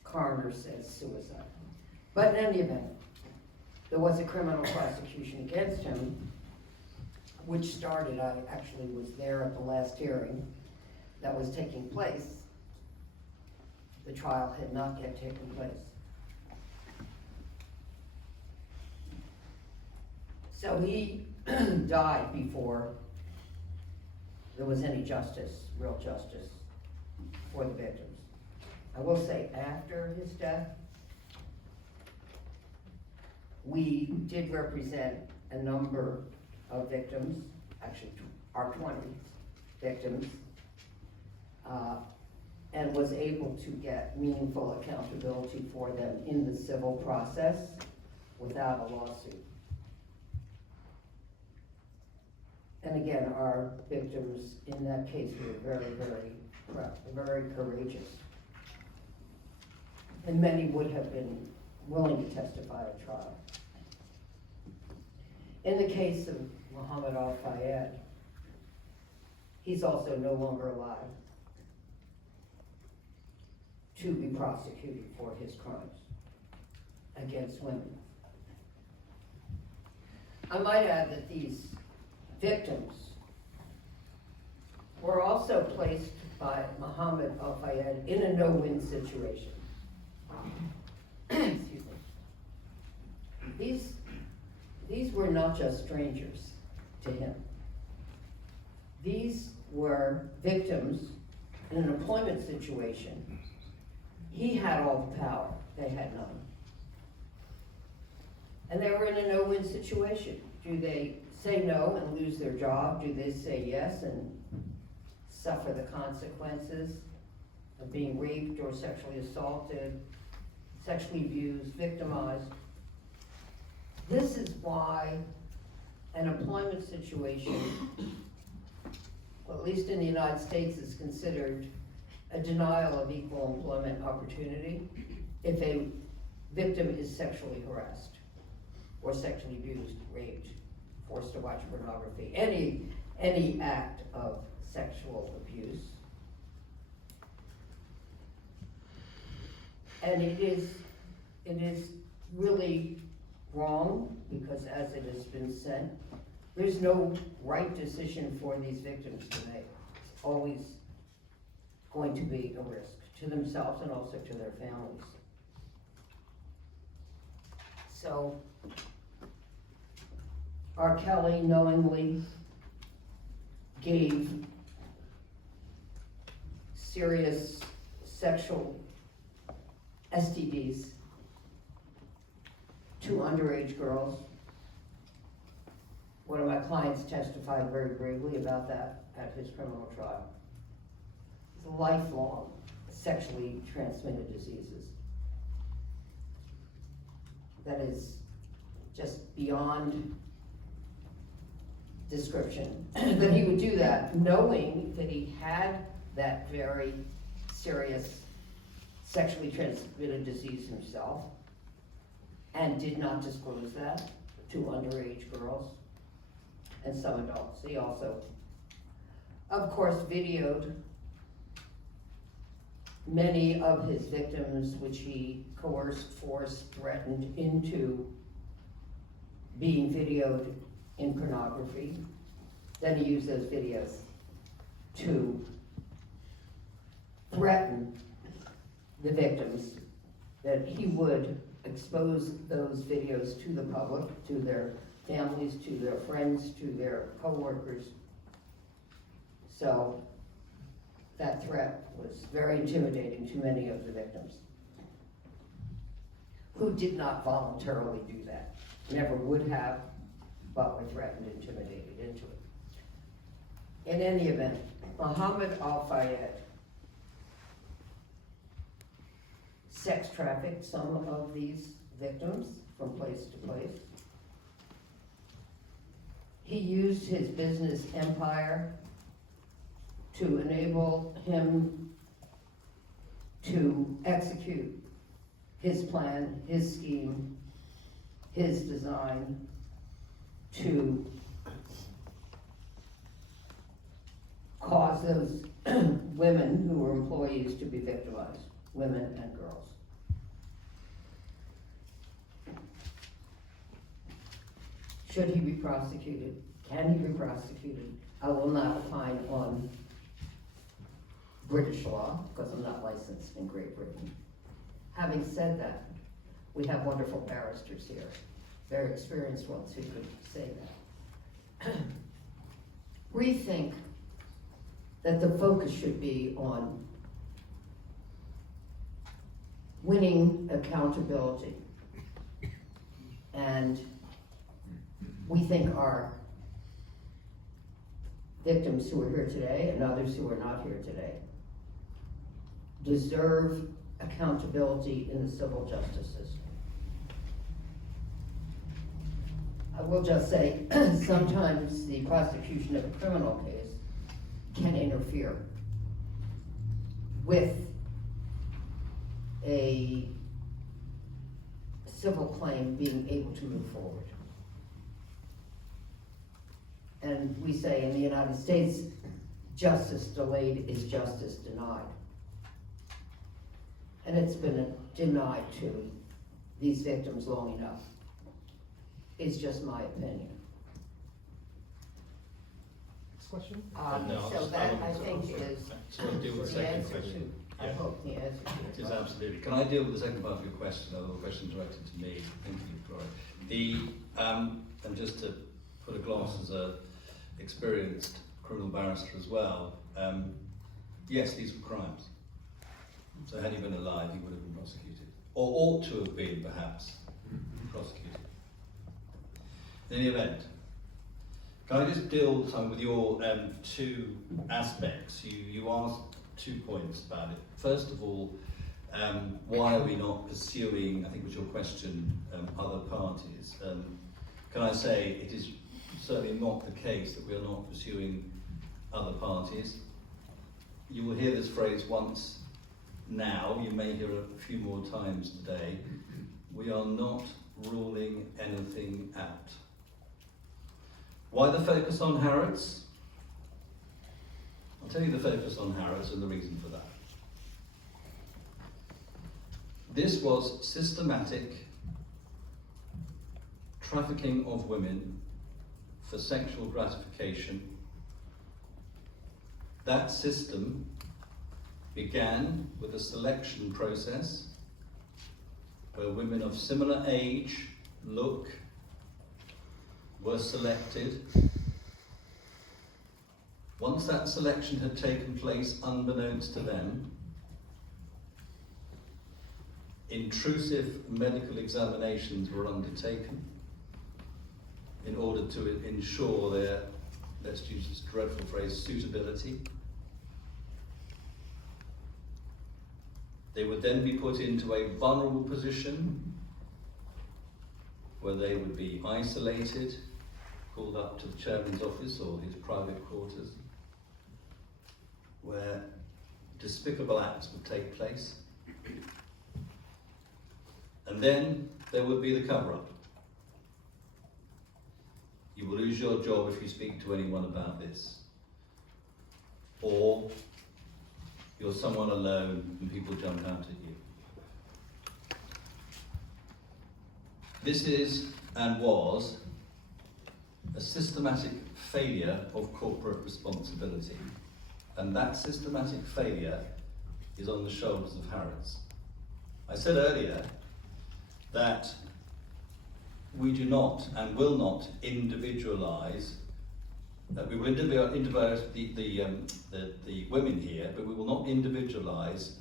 Coroner says suicide. But in any event, there was a criminal prosecution against him, which started, I actually was there at the last hearing that was taking place. The trial had not yet taken place. So he died before there was any justice, real justice, for the victims. I will say after his death, we did represent a number of victims, actually our 20 victims, and was able to get meaningful accountability for them in the civil process without a lawsuit. And again, our victims in that case were very, very proud, very courageous. And many would have been willing to testify at trial. In the case of Mohammed Al-Fayed, he's also no longer alive to be prosecuted for his crimes against women. I might add that these victims were also placed by Mohammed Al-Fayed in a no-win situation. Excuse me. These were not just strangers to him. These were victims in an employment situation. He had all the power, they had none. And they were in a no-win situation. Do they say no and lose their job? Do they say yes and suffer the consequences of being raped or sexually assaulted, sexually abused, victimized. This is why an employment situation, well, at least in the United States, is considered a denial of equal employment opportunity if a victim is sexually harassed or sexually abused, raped, forced to watch pornography, any act of sexual abuse. And it is really wrong, because as it has been said, there's no right decision for these victims to make. It's always going to be a risk to themselves and also to their families. So, R. Kelly knowingly gave serious sexual STDs to underage girls. One of my clients testified very bravely about that at his criminal trial. It's lifelong sexually transmitted diseases. That is just beyond description. That he would do that knowing that he had that very serious sexually transmitted disease himself, and did not disclose that to underage girls and some adults. He also, of course, videoed many of his victims, which he coerced, forced, threatened into being videoed in pornography. Then he used those videos to threaten the victims that he would expose those videos to the public, to their families, to their friends, to their co-workers. So that threat was very intimidating to many of the victims, who did not voluntarily do that, never would have, but were threatened, intimidated into it. In any event, Muhammad Al-Fayed sex trafficked some of these victims from place to place. He used his business empire to enable him to execute his plan, his scheme, his design to cause those women who were employees to be victimized, women and girls. Should he be prosecuted? Can he be prosecuted? I will not opine on British law, because I'm not licensed in Great Britain. Having said that, we have wonderful barristers here, very experienced ones who could say that. We think that the focus should be on winning accountability. And we think our victims who are here today and others who are not here today deserve accountability in the civil justice system. I will just say, sometimes the prosecution of a criminal case can interfere with a civil claim being able to move forward. And we say in the United States, justice delayed is justice denied. And it's been denied to these victims long enough. It's just my opinion. Next question? No, So that, I think, is So I'll deal with the the second answer question. to, I hope the answer to It your is question. absolutely. Can I deal with the second part of your question, or the question directed to me? Thank you, Gloria. And just to put a gloss as a experienced criminal barrister as well, yes, these were crimes. So had he been alive, he would have been prosecuted. Or ought to have been, perhaps, prosecuted. In any event, can I just deal with your two aspects? You asked 2 points about it. First of all, why are we not pursuing, I think was your question, other parties? Can I say it is certainly not the case that we are not pursuing other parties. You will hear this phrase once now, you may hear it a few more times today. We are not ruling anything out. Why the focus on Harrods? I'll tell you the focus on Harrods and the reason for that. This was systematic trafficking of women for sexual gratification. That system began with a selection process where women of similar age, look, were selected. Once that selection had taken place unbeknownst to them, intrusive medical examinations were undertaken in order to ensure their, let's use this dreadful phrase, suitability. They would then be put into a vulnerable position where they would be isolated, called up to the chairman's office or his private quarters, where despicable acts would take place. And then there would be the cover-up. You will lose your job if you speak to anyone about this. Or you're someone alone and people jump out at you. This is and was a systematic failure of corporate responsibility. And that systematic failure is on the shoulders of Harrods. I said earlier that we do not and will not individualise, that we will individualise the women here, but we will not individualise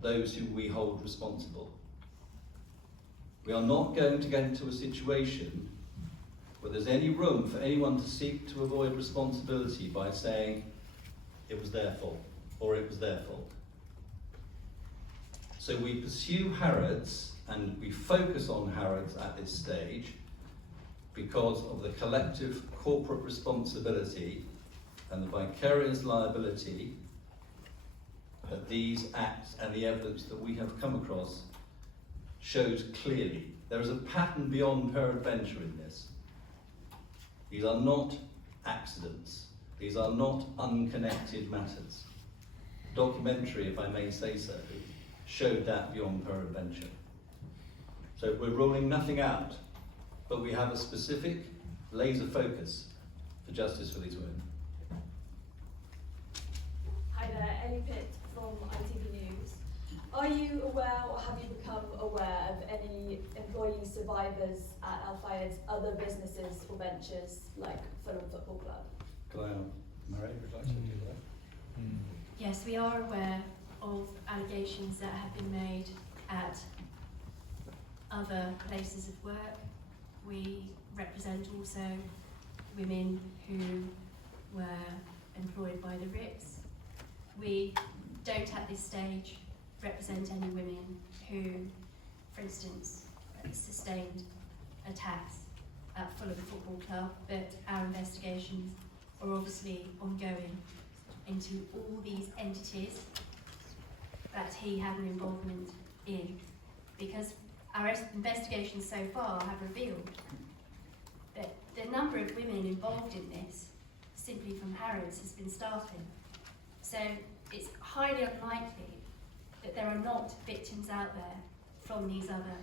those who we hold responsible. We are not going to get into a situation where there's any room for anyone to seek to avoid responsibility by saying it was their fault or it was their fault. So we pursue Harrods and we focus on Harrods at this stage because of the collective corporate responsibility and the vicarious liability that these acts and the evidence that we have come across shows clearly. There is a pattern beyond peradventure in this. These are not accidents. These are not unconnected matters. Documentary, if I may say so, showed that beyond peradventure. So we're ruling nothing out, but we have a specific laser focus for justice for these women. Hi there, Ellie Pitt from ITV News. Are you aware or have you become aware of any employee survivors at Al-Fayed's other businesses or ventures like Fulham Football Club? Can I, Mary, would you like to do that? Yes, we are aware of allegations that have been made at other places of work. We represent also women who were employed by the RIPS. We don't at this stage represent any women who, for instance, sustained attacks at Fulham Football Club, but our investigations are obviously ongoing into all these entities that he had an involvement in, because our investigations so far have revealed that the number of women involved in this, simply from Harrods, has been startling. So it's highly unlikely that there are not victims out there from these other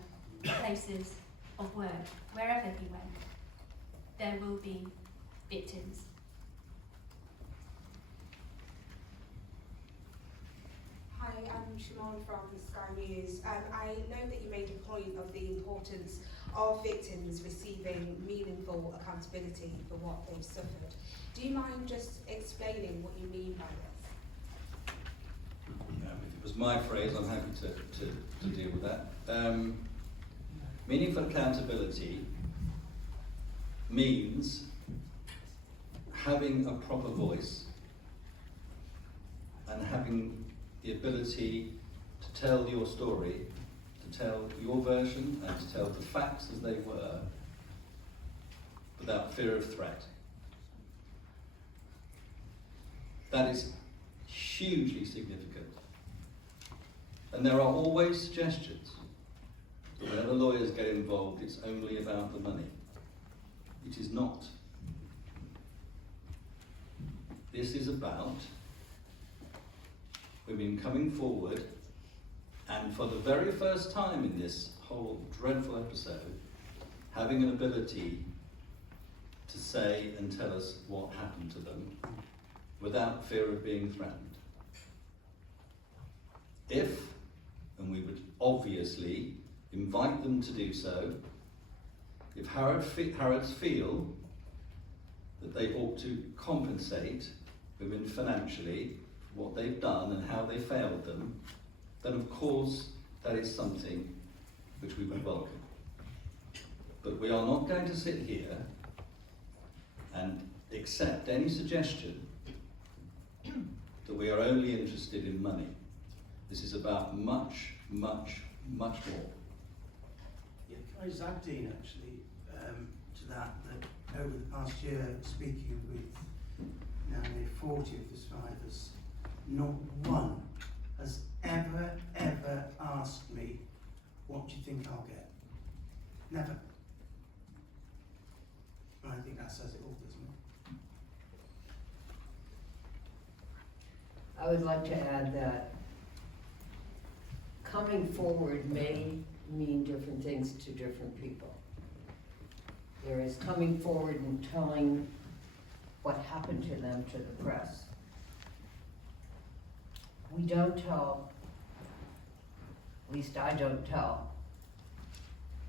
places of work. Wherever he went, there will be victims. Hi, I'm Shimon from Sky News. I know that you made a point of the importance of victims receiving meaningful accountability for what they've suffered. Do you mind just explaining what you mean by this? If it was my phrase, I'm happy to deal with that. Meaningful accountability means having a proper voice and having the ability to tell your story, to tell your version and to tell the facts as they were without fear of threat. That is hugely significant. And there are always suggestions that whenever lawyers get involved, it's only about the money. It is not. This is about women coming forward and for the very first time in this whole dreadful episode, having an ability to say and tell us what happened to them without fear of being threatened. If, and we would obviously invite them to do so, if Harrods feel that they ought to compensate women financially for what they've done and how they failed them, then of course that is something which we would welcome. But we are not going to sit here and accept any suggestion that we are only interested in money. This is about much, much, much more. Yeah, can I just add, Dean, actually, to that over the past year, speaking with now near 40 of the survivors, not one has ever asked me, what do you think I'll get? Never. And I think that says it all, doesn't it? I would like to add that coming forward may mean different things to different people. There is coming forward and telling what happened to them to the press. We don't tell, at least I don't tell,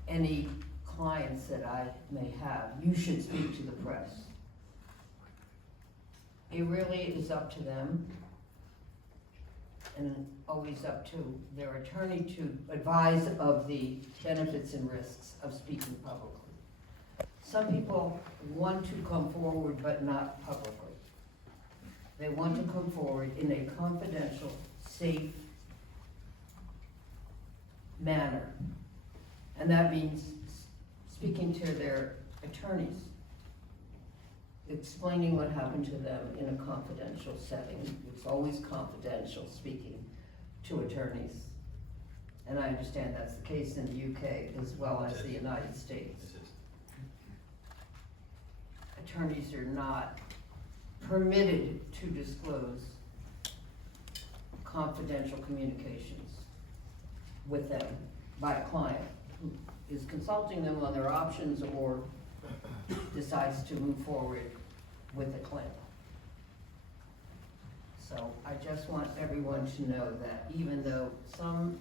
any clients that I may have, you should speak to the press. It really is up to them, and always up to their attorney to advise of the benefits and risks of speaking publicly. Some people want to come forward, but not publicly. They want to come forward in a confidential, safe manner. And that means speaking to their attorneys, explaining what happened to them in a confidential setting. It's always confidential speaking to attorneys. And I understand that's the case in the UK as well as the United States. Attorneys are not permitted to disclose confidential communications with them by a client who is consulting them on their options or decides to move forward with a claim. So I just want everyone to know that even though some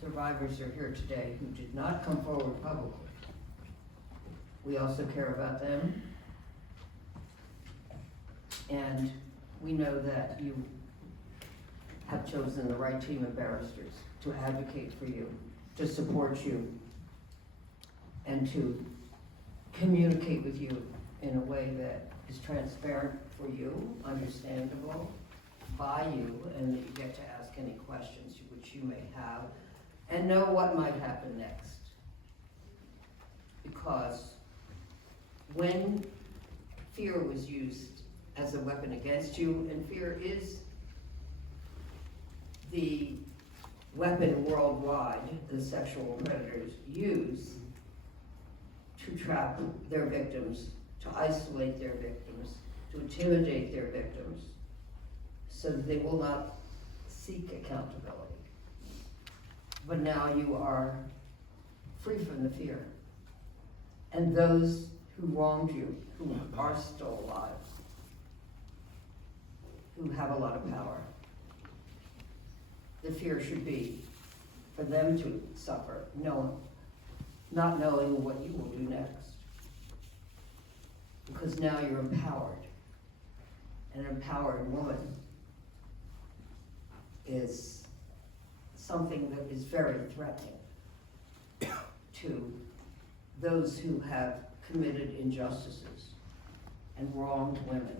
survivors are here today who did not come forward publicly, we also care about them. And we know that you have chosen the right team of barristers to advocate for you, to support you, and to communicate with you in a way that is transparent for you, understandable by you, and that you get to ask any questions which you may have, and know what might happen next. Because when fear was used as a weapon against you, and fear is the weapon worldwide the sexual predators use to trap their victims, to isolate their victims, to intimidate their victims, so that they will not seek accountability. But now you are free from the fear. And those who wronged you, who are still alive, who have a lot of power, the fear should be for them to suffer, not knowing what you will do next. Because now you're empowered. An empowered woman is something that is very threatening to those who have committed injustices and wronged women,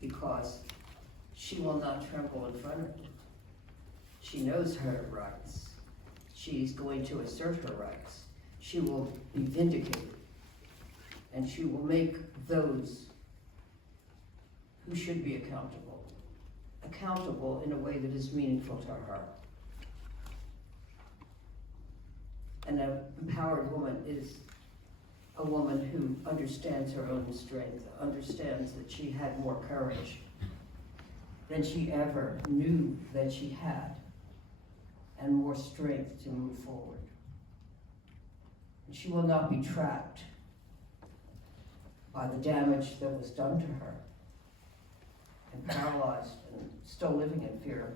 because she will not tremble in front of it. She knows her rights. She's going to assert her rights. She will be vindicated. And she will make those who should be accountable in a way that is meaningful to her. An empowered woman is a woman who understands her own strength, understands that she had more courage than she ever knew that she had, and more strength to move forward. And she will not be trapped by the damage that was done to her, and paralyzed and still living in fear,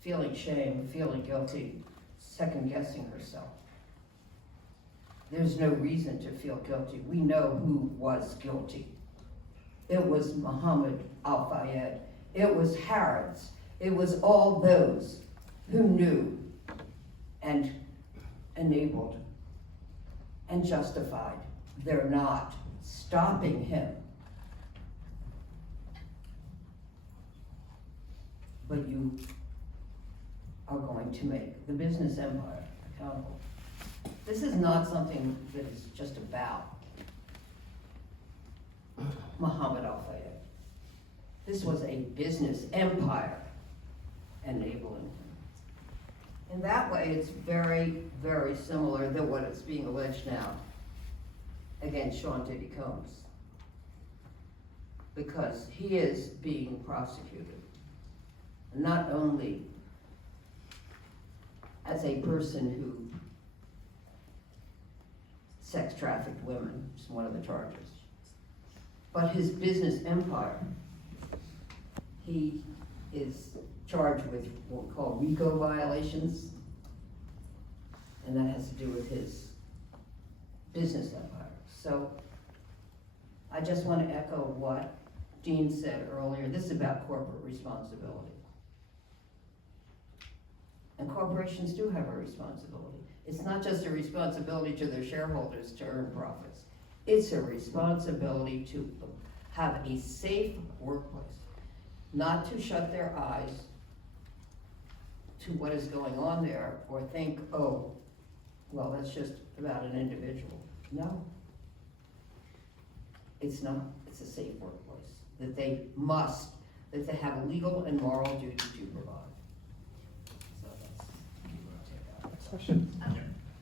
feeling shame, feeling guilty, second-guessing herself. There's no reason to feel guilty. We know who was guilty. It was Muhammad Al-Fayed. It was Harrods. It was all those who knew and enabled and justified their not stopping him. But you are going to make the business empire accountable. This is not something that is just about Muhammad Al-Fayed. This was a business empire enabling him. In that way, it's very, very similar to what is being alleged now against Sean Diddy Combs, because he is being prosecuted, not only as a person who sex trafficked women, is one of the charges, but his business empire. He is charged with what we call RICO violations, and that has to do with his business empire. So I just want to echo what Dean said earlier. This is about corporate responsibility. And corporations do have a responsibility. It's not just a responsibility to their shareholders to earn profits. It's a responsibility to have a safe workplace, not to shut their eyes to what is going on there or think, oh, well, that's just about an individual. No. It's not. It's a safe workplace that they have a legal and moral duty to provide. So that's Question.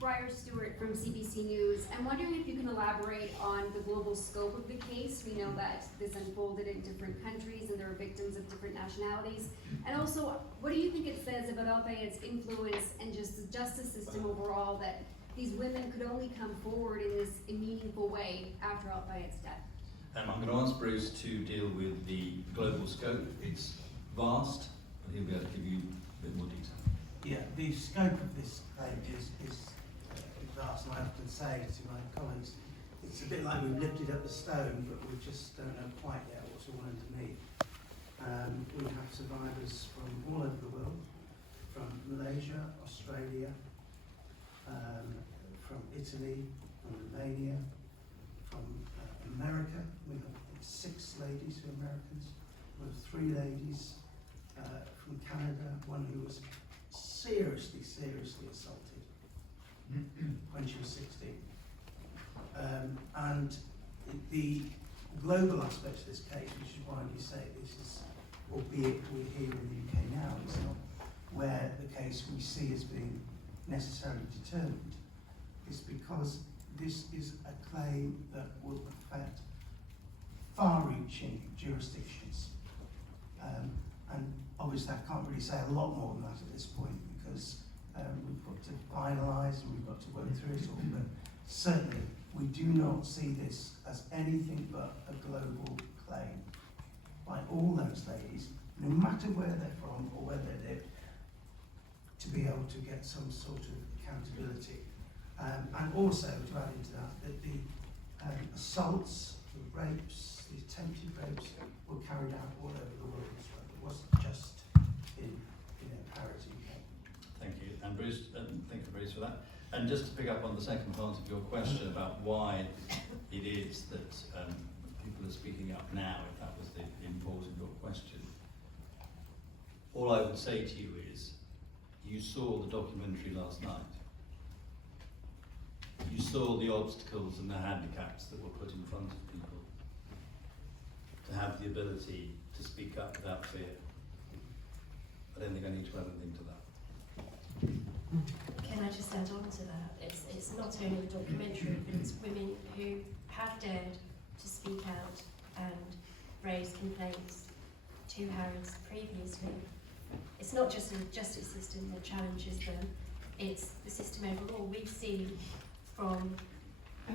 Briar Stewart from CBC News. I'm wondering if you can elaborate on the global scope of the case. We know that this unfolded in different countries and there are victims of different nationalities. And also, what do you think it says about Al-Fayed's influence and just the justice system overall, that these women could only come forward in this meaningful way after Al-Fayed's death? I'm going to ask Bruce to deal with the global scope. It's vast, but he'll be able to give you a bit more detail. Yeah, the scope of this claim is vast, and I often say to my colleagues, it's a bit like we've lifted up the stone, but we just don't know quite yet what's all underneath. We have survivors from all over the world, from Malaysia, Australia, from Italy, from Romania, from America. We have 6 ladies who are Americans. We have 3 ladies from Canada, one who was seriously assaulted when she was 16. And the global aspect of this case, which is why we say this is, albeit we're here in the UK now, it's not where the case we see as being necessarily determined, is because this is a claim that will affect far-reaching jurisdictions. And obviously I can't really say a lot more than that at this point, because we've got to finalise and we've got to work through it all, but certainly we do not see this as anything but a global claim by all those ladies, no matter where they're from or where they lived, to be able to get some sort of accountability. And also, to add into that the assaults, the rapes, the attempted rapes were carried out all over the world as well. It wasn't just in Harrods and UK. Thank you. And Bruce, thank you, Bruce, for that. And just to pick up on the second part of your question about why it is that people are speaking up now, if that was the import of your question. All I would say to you is, you saw the documentary last night. You saw the obstacles and the handicaps that were put in front of people to have the ability to speak up without fear. I don't think I need to add anything to that. Can I just add on to that? It's not only the documentary, but it's women who have dared to speak out and raise complaints to Harrods previously. It's not just the justice system that challenges them, it's the system overall. We've seen from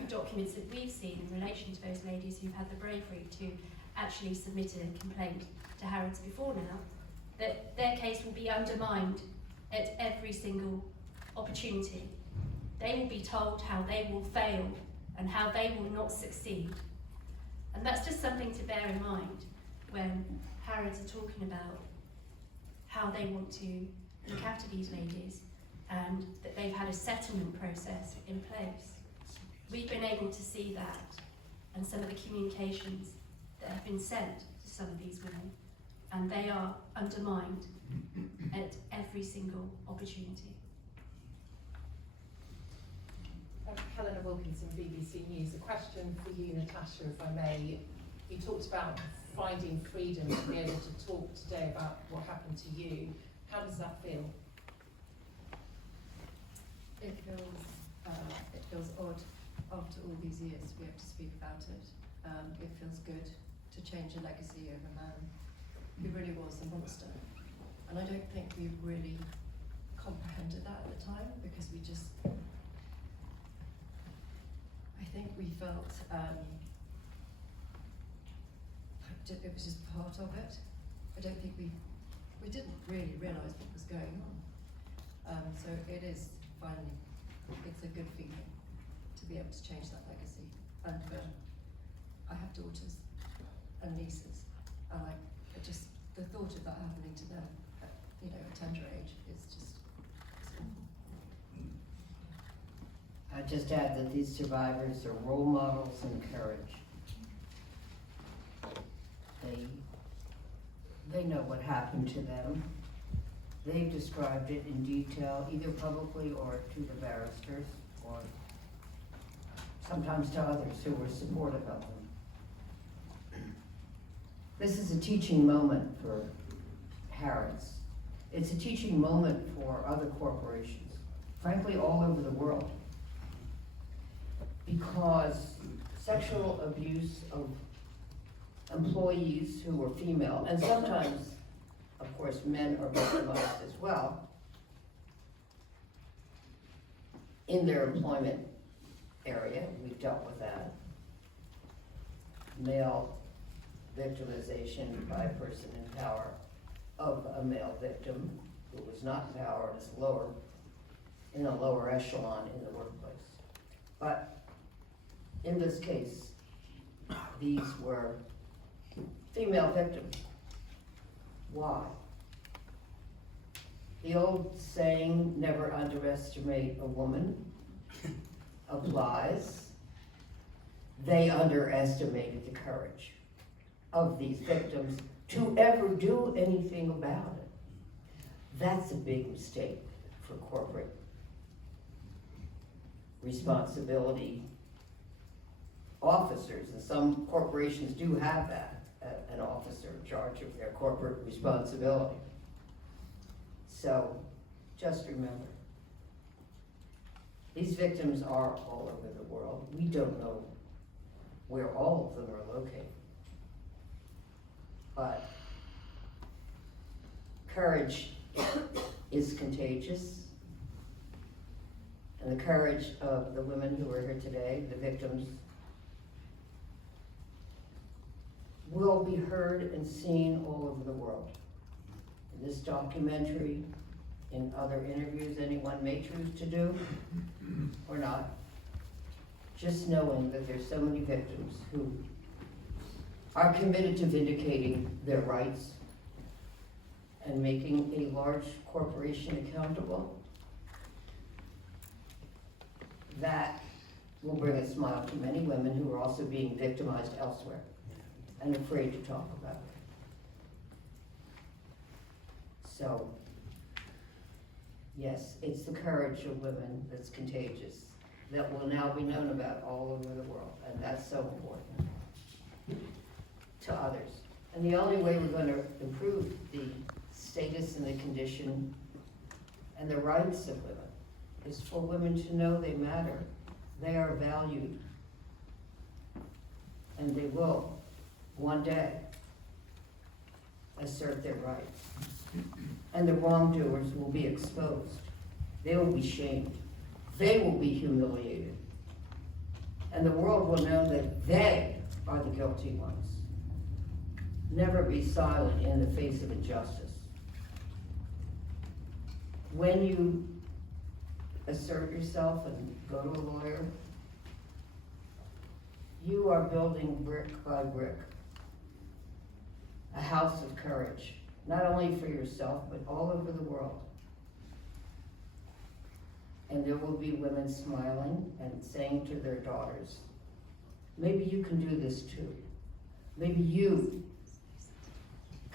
documents that we've seen in relation to those ladies who've had the bravery to actually submit a complaint to Harrods before now, that their case will be undermined at every single opportunity. They will be told how they will fail and how they will not succeed. And that's just something to bear in mind when Harrods are talking about how they want to look after these ladies and that they've had a settlement process in place. We've been able to see that and some of the communications that have been sent to some of these women, and they are undermined at every single opportunity. Helena Wilkinson, BBC News. A question for you, Natasha, if I may. You talked about finding freedom to be able to talk today about what happened to you. How does that feel? It feels odd after all these years to be able to speak about it. It feels good to change a legacy of a man who really was a monster. And I don't think we really comprehended that at the time, because we just, I think we felt it was just part of it. I don't think we didn't really realise what was going on. So it is finally, it's a good feeling to be able to change that legacy. And I have daughters and nieces, and just the thought of that happening to them at a tender age is just, it's awful. I'd just add that these survivors are role models in courage. They know what happened to them. They've described it in detail, either publicly or to the barristers, or sometimes to others who were supportive of them. This is a teaching moment for Harrods. It's a teaching moment for other corporations, frankly, all over the world. Because sexual abuse of employees who were female, and sometimes, of course, men are victimized as well in their employment area. We've dealt with that. Male victimization by a person in power of a male victim who was not in power and is in a lower echelon in the workplace. But in this case, these were female victims. Why? The old saying, never underestimate a woman, applies. They underestimated the courage of these victims to ever do anything about it. That's a big mistake for corporate responsibility officers, and some corporations do have that. An officer in charge of their corporate responsibility. So, just remember, these victims are all over the world. We don't know where all of them are located. But courage is contagious. And the courage of the women who are here today, the victims, will be heard and seen all over the world. In this documentary, in other interviews anyone may choose to do or not, just knowing that there's so many victims who are committed to vindicating their rights and making a large corporation accountable, that will bring a smile to many women who are also being victimized elsewhere and afraid to talk about it. So, yes, it's the courage of women that's contagious, that will now be known about all over the world, and that's so important to others. And the only way we're going to improve the status and the condition and the rights of women is for women to know they matter, they are valued, and they will, one day, assert their rights. And the wrongdoers will be exposed. They will be shamed. They will be humiliated. And the world will know that they are the guilty ones. Never be silent in the face of injustice. When you assert yourself and go to a lawyer, you are building brick by brick a house of courage, not only for yourself, but all over the world. And there will be women smiling and saying to their daughters, maybe you can do this too. Maybe you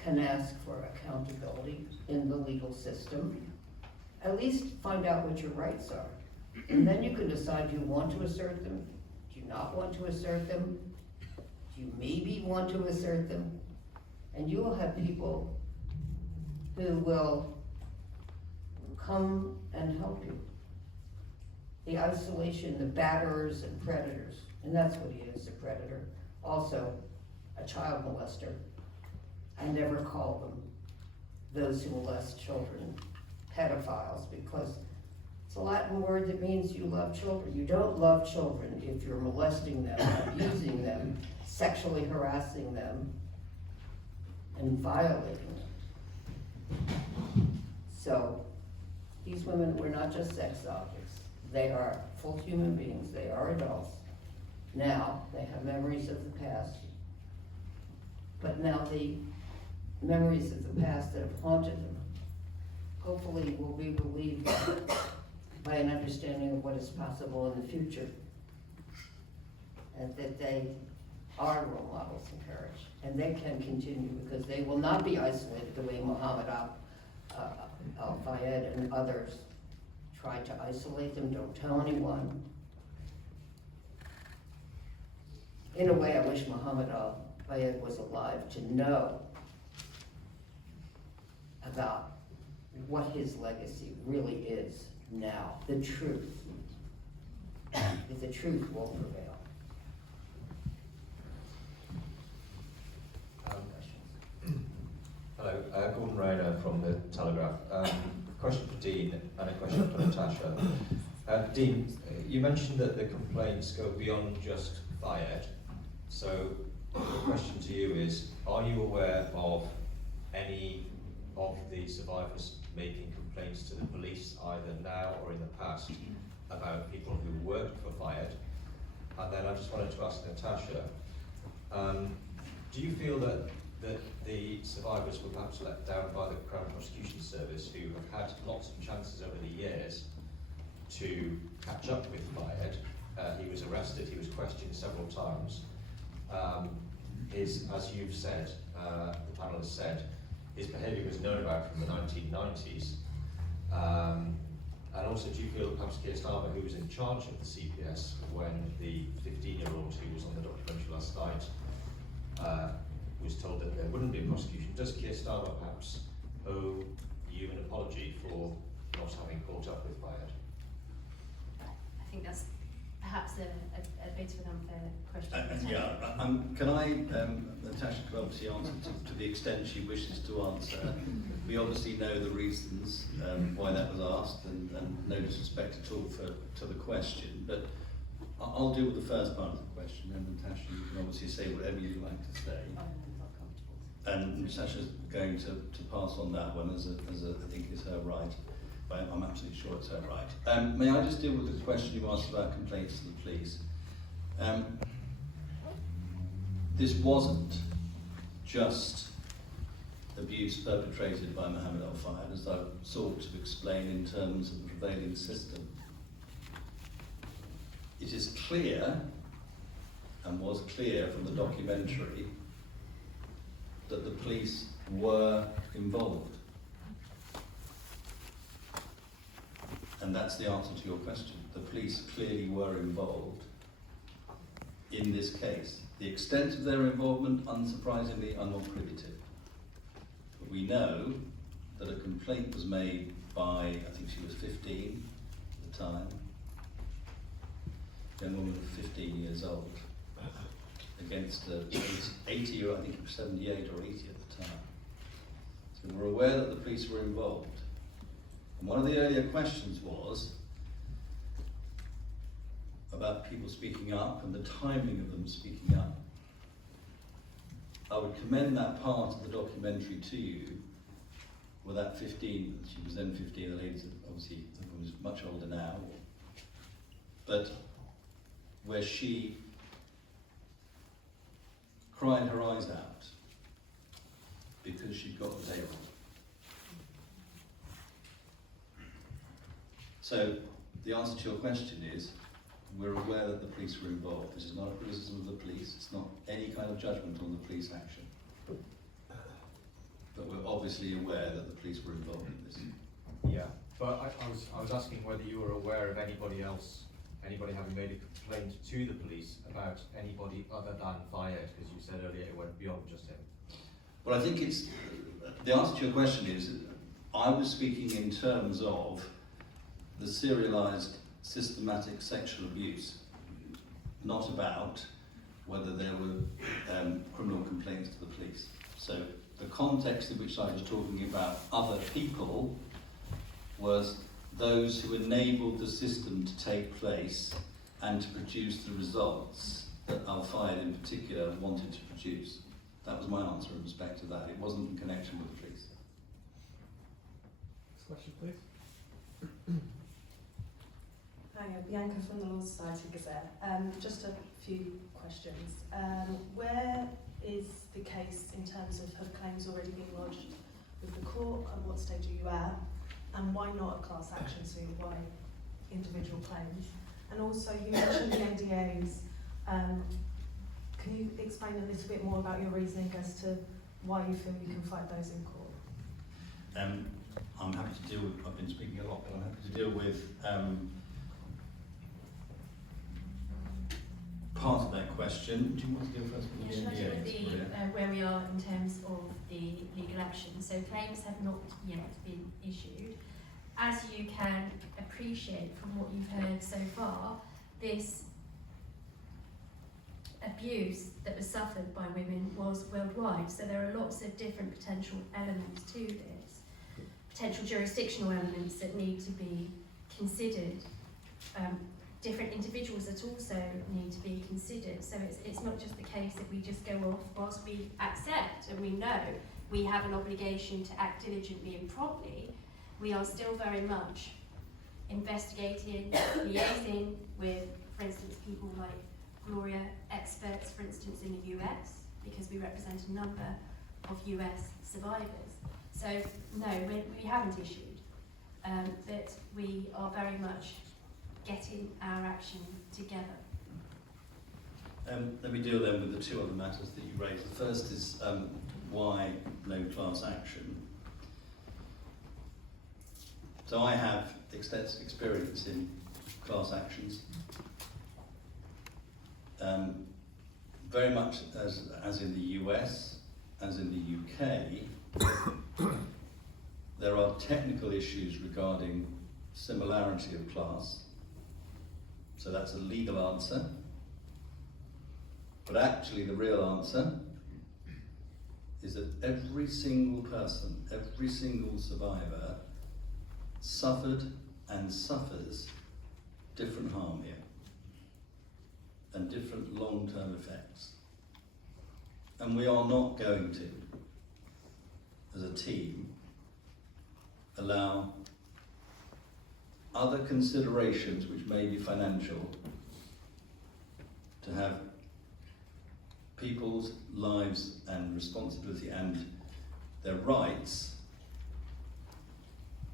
can ask for accountability in the legal system. At least find out what your rights are. And then you can decide, do you want to assert them? Do you not want to assert them? Do you maybe want to assert them? And you will have people who will come and help you. The isolation, the batterers and predators, and that's what he is, a predator. Also, a child molester. I never call them, those who molest children, pedophiles, because it's a Latin word that means you love children. You don't love children if you're molesting them, abusing them, sexually harassing them, and violating them. So, these women were not just sex objects. They are full human beings. They are adults. Now, they have memories of the past. But now the memories of the past that have haunted them hopefully will be relieved by an understanding of what is possible in the future. And that they are role models and courage. And they can continue because they will not be isolated the way Muhammad Al-Fayed and others tried to isolate them. Don't tell anyone. In a way, I wish Muhammad Al-Fayed was alive to know about what his legacy really is now, the truth. If the truth will prevail. Hello, Gordon Rayner from the Telegraph. Question for Dean and a question for Natasha. Dean, you mentioned that the complaints go beyond just Fayed. So the question to you is, are you aware of any of the survivors making complaints to the police, either now or in the past, about people who worked for Fayed? And then I just wanted to ask Natasha, do you feel that the survivors were perhaps let down by the Crown Prosecution Service, who have had lots of chances over the years to catch up with Fayed? He was arrested, he was questioned several times. As you've said, the panel has said, his behaviour was known about from the 1990s. And also, do you feel perhaps Keir Starmer, who was in charge of the CPS when the 15-year-old who was on the documentary last night was told that there wouldn't be a prosecution, does Keir Starmer perhaps owe you an apology for not having caught up with Fayed? I think that's perhaps a bit of an unfair question. Can I, Natasha could obviously answer to the extent she wishes to answer. We obviously know the reasons why that was asked, and no disrespect at all to the question, but I'll deal with the first part of the question, and Natasha, you can obviously say whatever you'd like to say. And Natasha's going to pass on that one as I think is her right. But I'm absolutely sure it's her right. May I just deal with the question you asked about complaints to the police? This wasn't just abuse perpetrated by Mohammed Al-Fayed, as I've sought to explain in terms of the prevailing system. It is clear, and was clear from the documentary, that the police were involved. And that's the answer to your question. The police clearly were involved in this case. The extent of their involvement, unsurprisingly, I'm not privy to. But we know that a complaint was made by, I think she was 15 at the time, a young woman of 15 years old, against a 80 or I think it was 78 or 80 at the time. So we're aware that the police were involved. And one of the earlier questions was about people speaking up and the timing of them speaking up. I would commend that part of the documentary to you, where that 15, she was then 15, the lady's obviously was much older now, but where she cried her eyes out because she got the day wrong. So the answer to your question is, we're aware that the police were involved. This is not a criticism of the police, it's not any kind of judgment on the police action. But we're obviously aware that the police were involved in this. Yeah, but I was asking whether you were aware of anybody else, anybody having made a complaint to the police about anybody other than Fayed, because you said earlier it went beyond just him. Well, I think it's, the answer to your question is, I was speaking in terms of the serialised systematic sexual abuse, not about whether there were criminal complaints to the police. So the context in which I was talking about other people was those who enabled the system to take place and to produce the results that Al-Fayed in particular wanted to produce. That was my answer in respect to that. It wasn't in connection with the police. Next question, please. Hi, Bianca from the Law Society Gazette. Just a few questions. Where is the case in terms of have claims already been lodged with the court? At what stage are you at? And why not a class action suit? Why individual claims? And also, you mentioned the NDAs. Can you explain a little bit more about your reasoning as to why you feel you can fight those in court? I'm happy to deal with, I've been speaking a lot, but I'm happy to deal with part of that question. Do you want to deal first with the Should I deal with NDAs? where we are in terms of the legal action? So claims have not yet been issued. As you can appreciate from what you've heard so far, this abuse that was suffered by women was worldwide. So there are lots of different potential elements to this, potential jurisdictional elements that need to be considered. Different individuals that also need to be considered. So it's not just the case that we just go off whilst we accept and we know we have an obligation to act diligently and promptly. We are still very much investigating, liaising with, for instance, people like Gloria, experts, for instance, in the US, because we represent a number of US survivors. So no, we haven't issued, but we are very much getting our action together. Let me deal then with the two other matters that you raised. The first is why no class action. So I have extensive experience in class actions. Very much as in the US, as in the UK, there are technical issues regarding similarity of class. So that's a legal answer. But actually the real answer is that every single person, every single survivor suffered and suffers different harm here and different long-term effects. And we are not going to, as a team, allow other considerations which may be financial to have people's lives and responsibility and their rights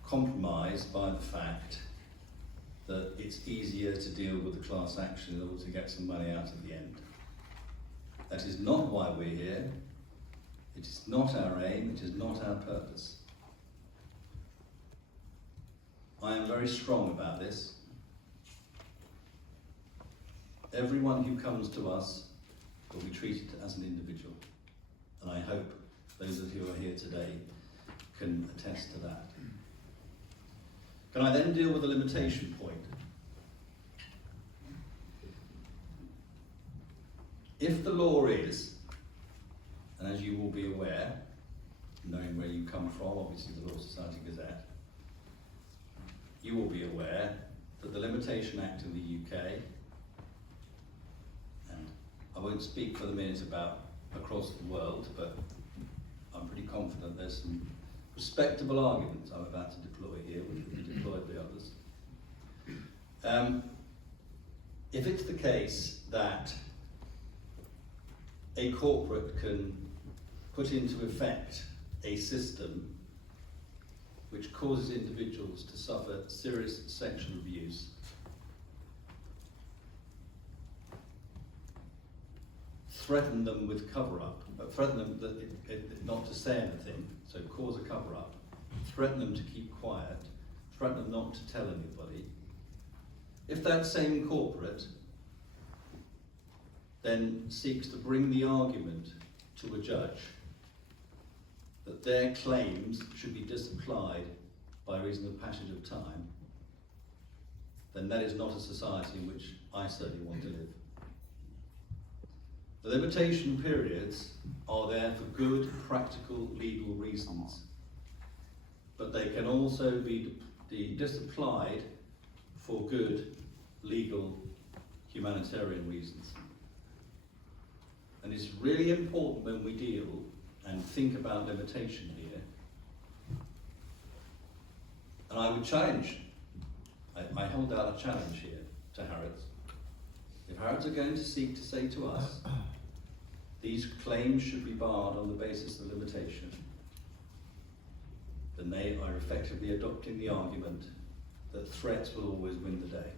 compromised by the fact that it's easier to deal with the class action in order to get some money out at the end. That is not why we're here. It is not our aim, it is not our purpose. I am very strong about this. Everyone who comes to us will be treated as an individual, and I hope those of you who are here today can attest to that. Can I then deal with the limitation point? If the law is, and as you will be aware, knowing where you come from, obviously the Law Society Gazette, you will be aware that the Limitation Act in the UK, and I won't speak for the minute about across the world, but I'm pretty confident there's some respectable arguments I'm about to deploy here, which will be deployed by others. If it's the case that a corporate can put into effect a system which causes individuals to suffer serious sexual abuse, threaten them with cover-up, threaten them not to say anything, so cause a cover-up, threaten them to keep quiet, threaten them not to tell anybody. If that same corporate then seeks to bring the argument to a judge that their claims should be disapplied by reason of passage of time, then that is not a society in which I certainly want to live. The limitation periods are there for good, practical, legal reasons, but they can also be disapplied for good, legal, humanitarian reasons. And it's really important when we deal and think about limitation here. And I would challenge, I hold out a challenge here to Harrods. If Harrods are going to seek to say to us, these claims should be barred on the basis of limitation, then they are effectively adopting the argument that threats will always win the day.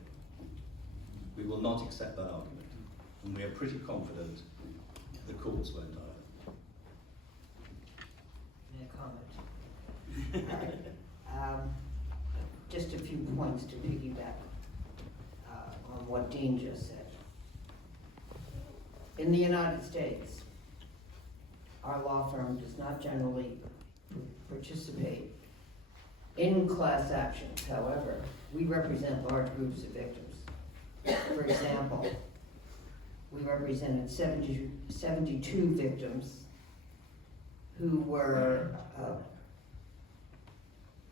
We will not accept that argument, and we are pretty confident the courts won't either. May I comment? Just a few points to piggyback on what Dean just said. In the United States, our law firm does not generally participate in class actions. However, we represent large groups of victims. For example, we represented 72 victims who were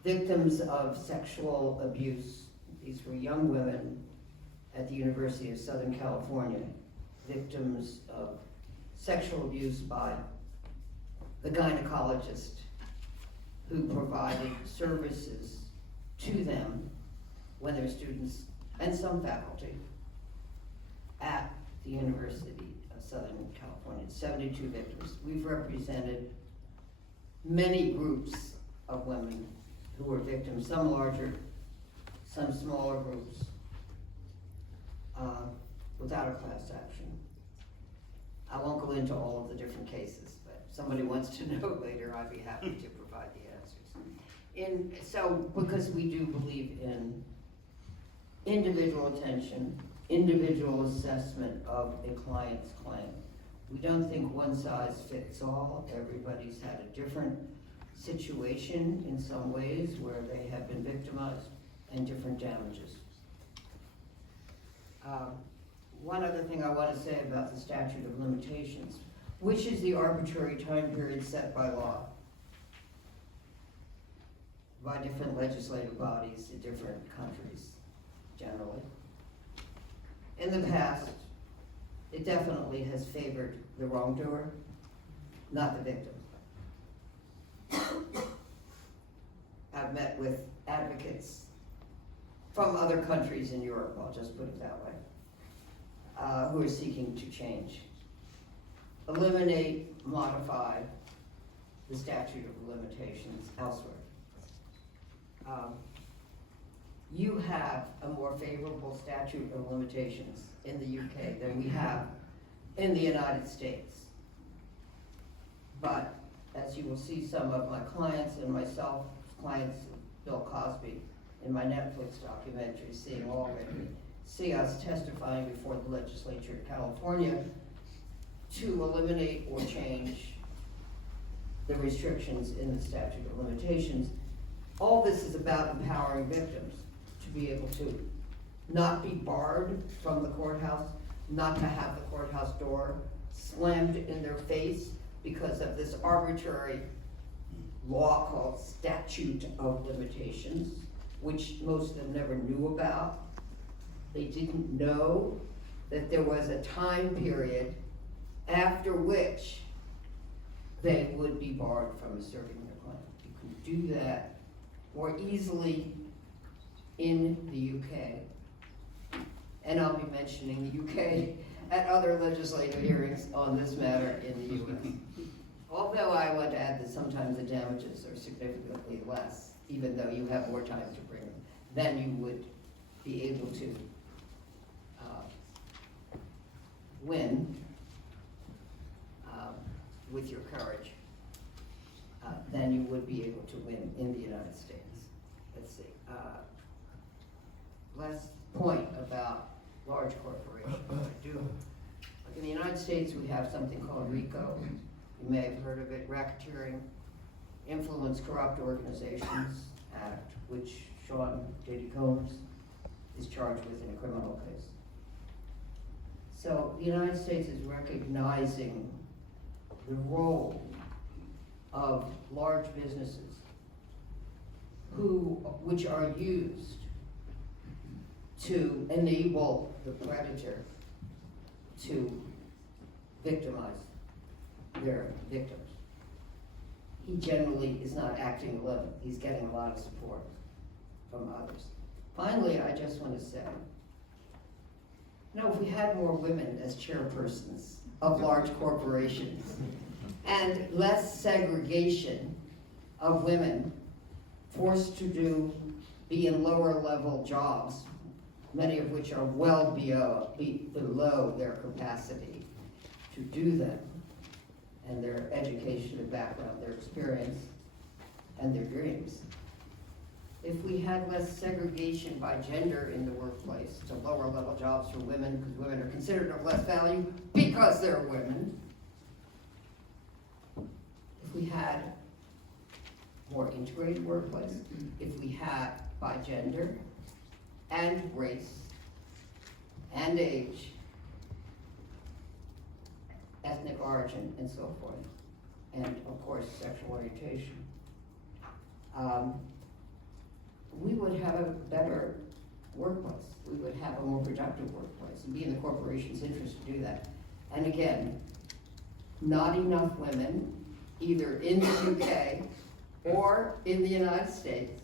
victims of sexual abuse. These were young women at the University of Southern California, victims of sexual abuse by the gynecologist who provided services to them when they're students and some faculty at the University of Southern California. 72 victims. We've represented many groups of women who were victims, some larger, some smaller groups, without a class action. I won't go into all of the different cases, but if somebody wants to know later, I'd be happy to provide the answers. So, because we do believe in individual attention, individual assessment of a client's claim. We don't think one size fits all. Everybody's had a different situation in some ways where they have been victimized and different damages. One other thing I want to say about the statute of limitations, which is the arbitrary time period set by law, by different legislative bodies in different countries, generally. In the past, it definitely has favored the wrongdoer, not the victim. I've met with advocates from other countries in Europe, I'll just put it that way, who are seeking to change, eliminate, modify the statute of limitations elsewhere. You have a more favorable statute of limitations in the UK than we have in the United States. But as you will see, some of my clients and myself, clients of Bill Cosby, in my Netflix documentary, Seeing Allred, see us testifying before the legislature of California to eliminate or change the restrictions in the statute of limitations. All this is about empowering victims to be able to not be barred from the courthouse, not to have the courthouse door slammed in their face because of this arbitrary law called statute of limitations, which most of them never knew about. They didn't know that there was a time period after which they would be barred from asserting their claim. You can do that more easily in the UK. And I'll be mentioning the UK at other legislative hearings on this matter in the US. Although I want to add that sometimes the damages are significantly less, even though you have more time to bring them, than you would be able to win with your courage than you would be able to win in the United States. Let's see. Last point about large corporations. I do. Like in the United States, we have something called RICO. You may have heard of it, Racketeering, Influence Corrupt Organizations Act, which Sean Diddy Combs is charged with in a criminal case. So the United States is recognizing the role of large businesses which are used to enable the predator to victimize their victims. He generally is not acting alone. He's getting a lot of support from others. Finally, I just want to say, if we had more women as chairpersons of large corporations and less segregation of women forced to be in lower level jobs, many of which are well below their capacity to do them, and their education and background, their experience, and their dreams. If we had less segregation by gender in the workplace to lower level jobs for women, because women are considered of less value because they're women, if we had more integrated workplace, if we had by gender and race and age, ethnic origin, and so forth, and of course sexual orientation, we would have a better workplace. We would have a more productive workplace. It'd be in the corporation's interest to do that. And again, not enough women, either in the UK or in the United States,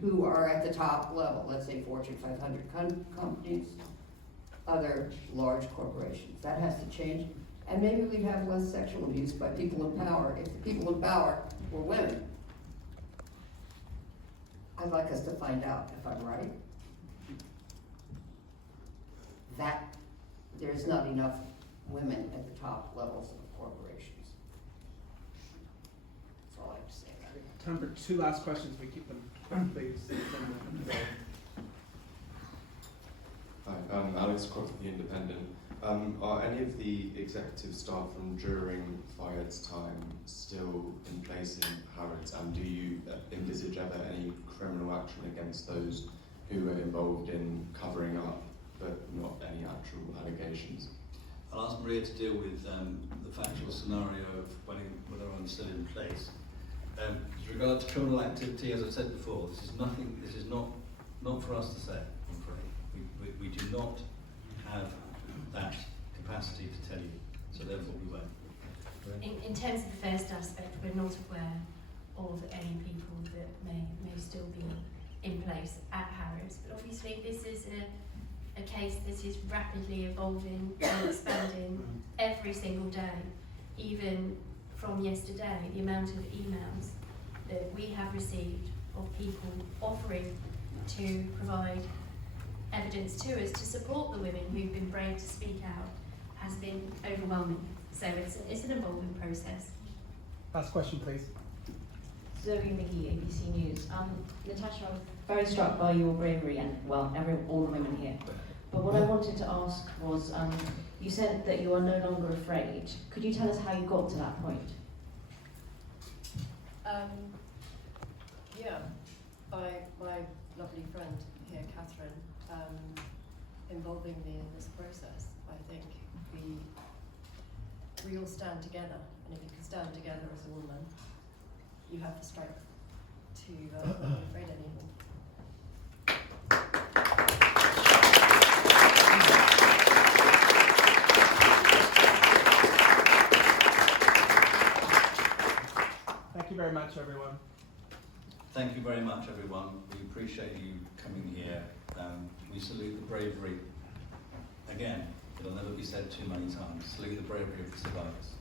who are at the top level, let's say Fortune 500 companies, other large corporations. That has to change. And maybe we'd have less sexual abuse by people in power if the people in power were women. I'd like us to find out if I'm right. That there's not enough women at the top levels of corporations. That's all I have to say about it. Time for two last questions. We keep them quick, please. Hi, Alex Croft, The Independent. Are any of the executive staff from during Fayed's time still in place in Harrods, and do you envisage ever any criminal action against those who were involved in covering up, but not any actual allegations? I'll ask Maria to deal with the factual scenario of whether I'm still in place. With regard to criminal activity, as I said before, this is not for us to say, I'm afraid. We do not have that capacity to tell you, so therefore we won't. In terms of the first aspect, we're not aware of any people that may still be in place at Harrods, but obviously this is a case that is rapidly evolving and expanding every single day. Even from yesterday, the amount of emails that we have received of people offering to provide evidence to us to support the women who've been brave to speak out has been overwhelming. So it's an evolving process. Last question, please. Zoe McGee, ABC News. Natasha, I'm very struck by your bravery and, well, all the women here. But what I wanted to ask was, you said that you are no longer afraid. Could you tell us how you got to that point? Yeah, by my lovely friend here, Catherine, involving me in this process. I think we all stand together, and if you can stand together as a woman, you have the strength to not be afraid anymore. Thank you very much, everyone. Thank you very much, everyone. We appreciate you coming here. We salute the bravery. Again, it'll never be said too many times. Salute the bravery of the survivors.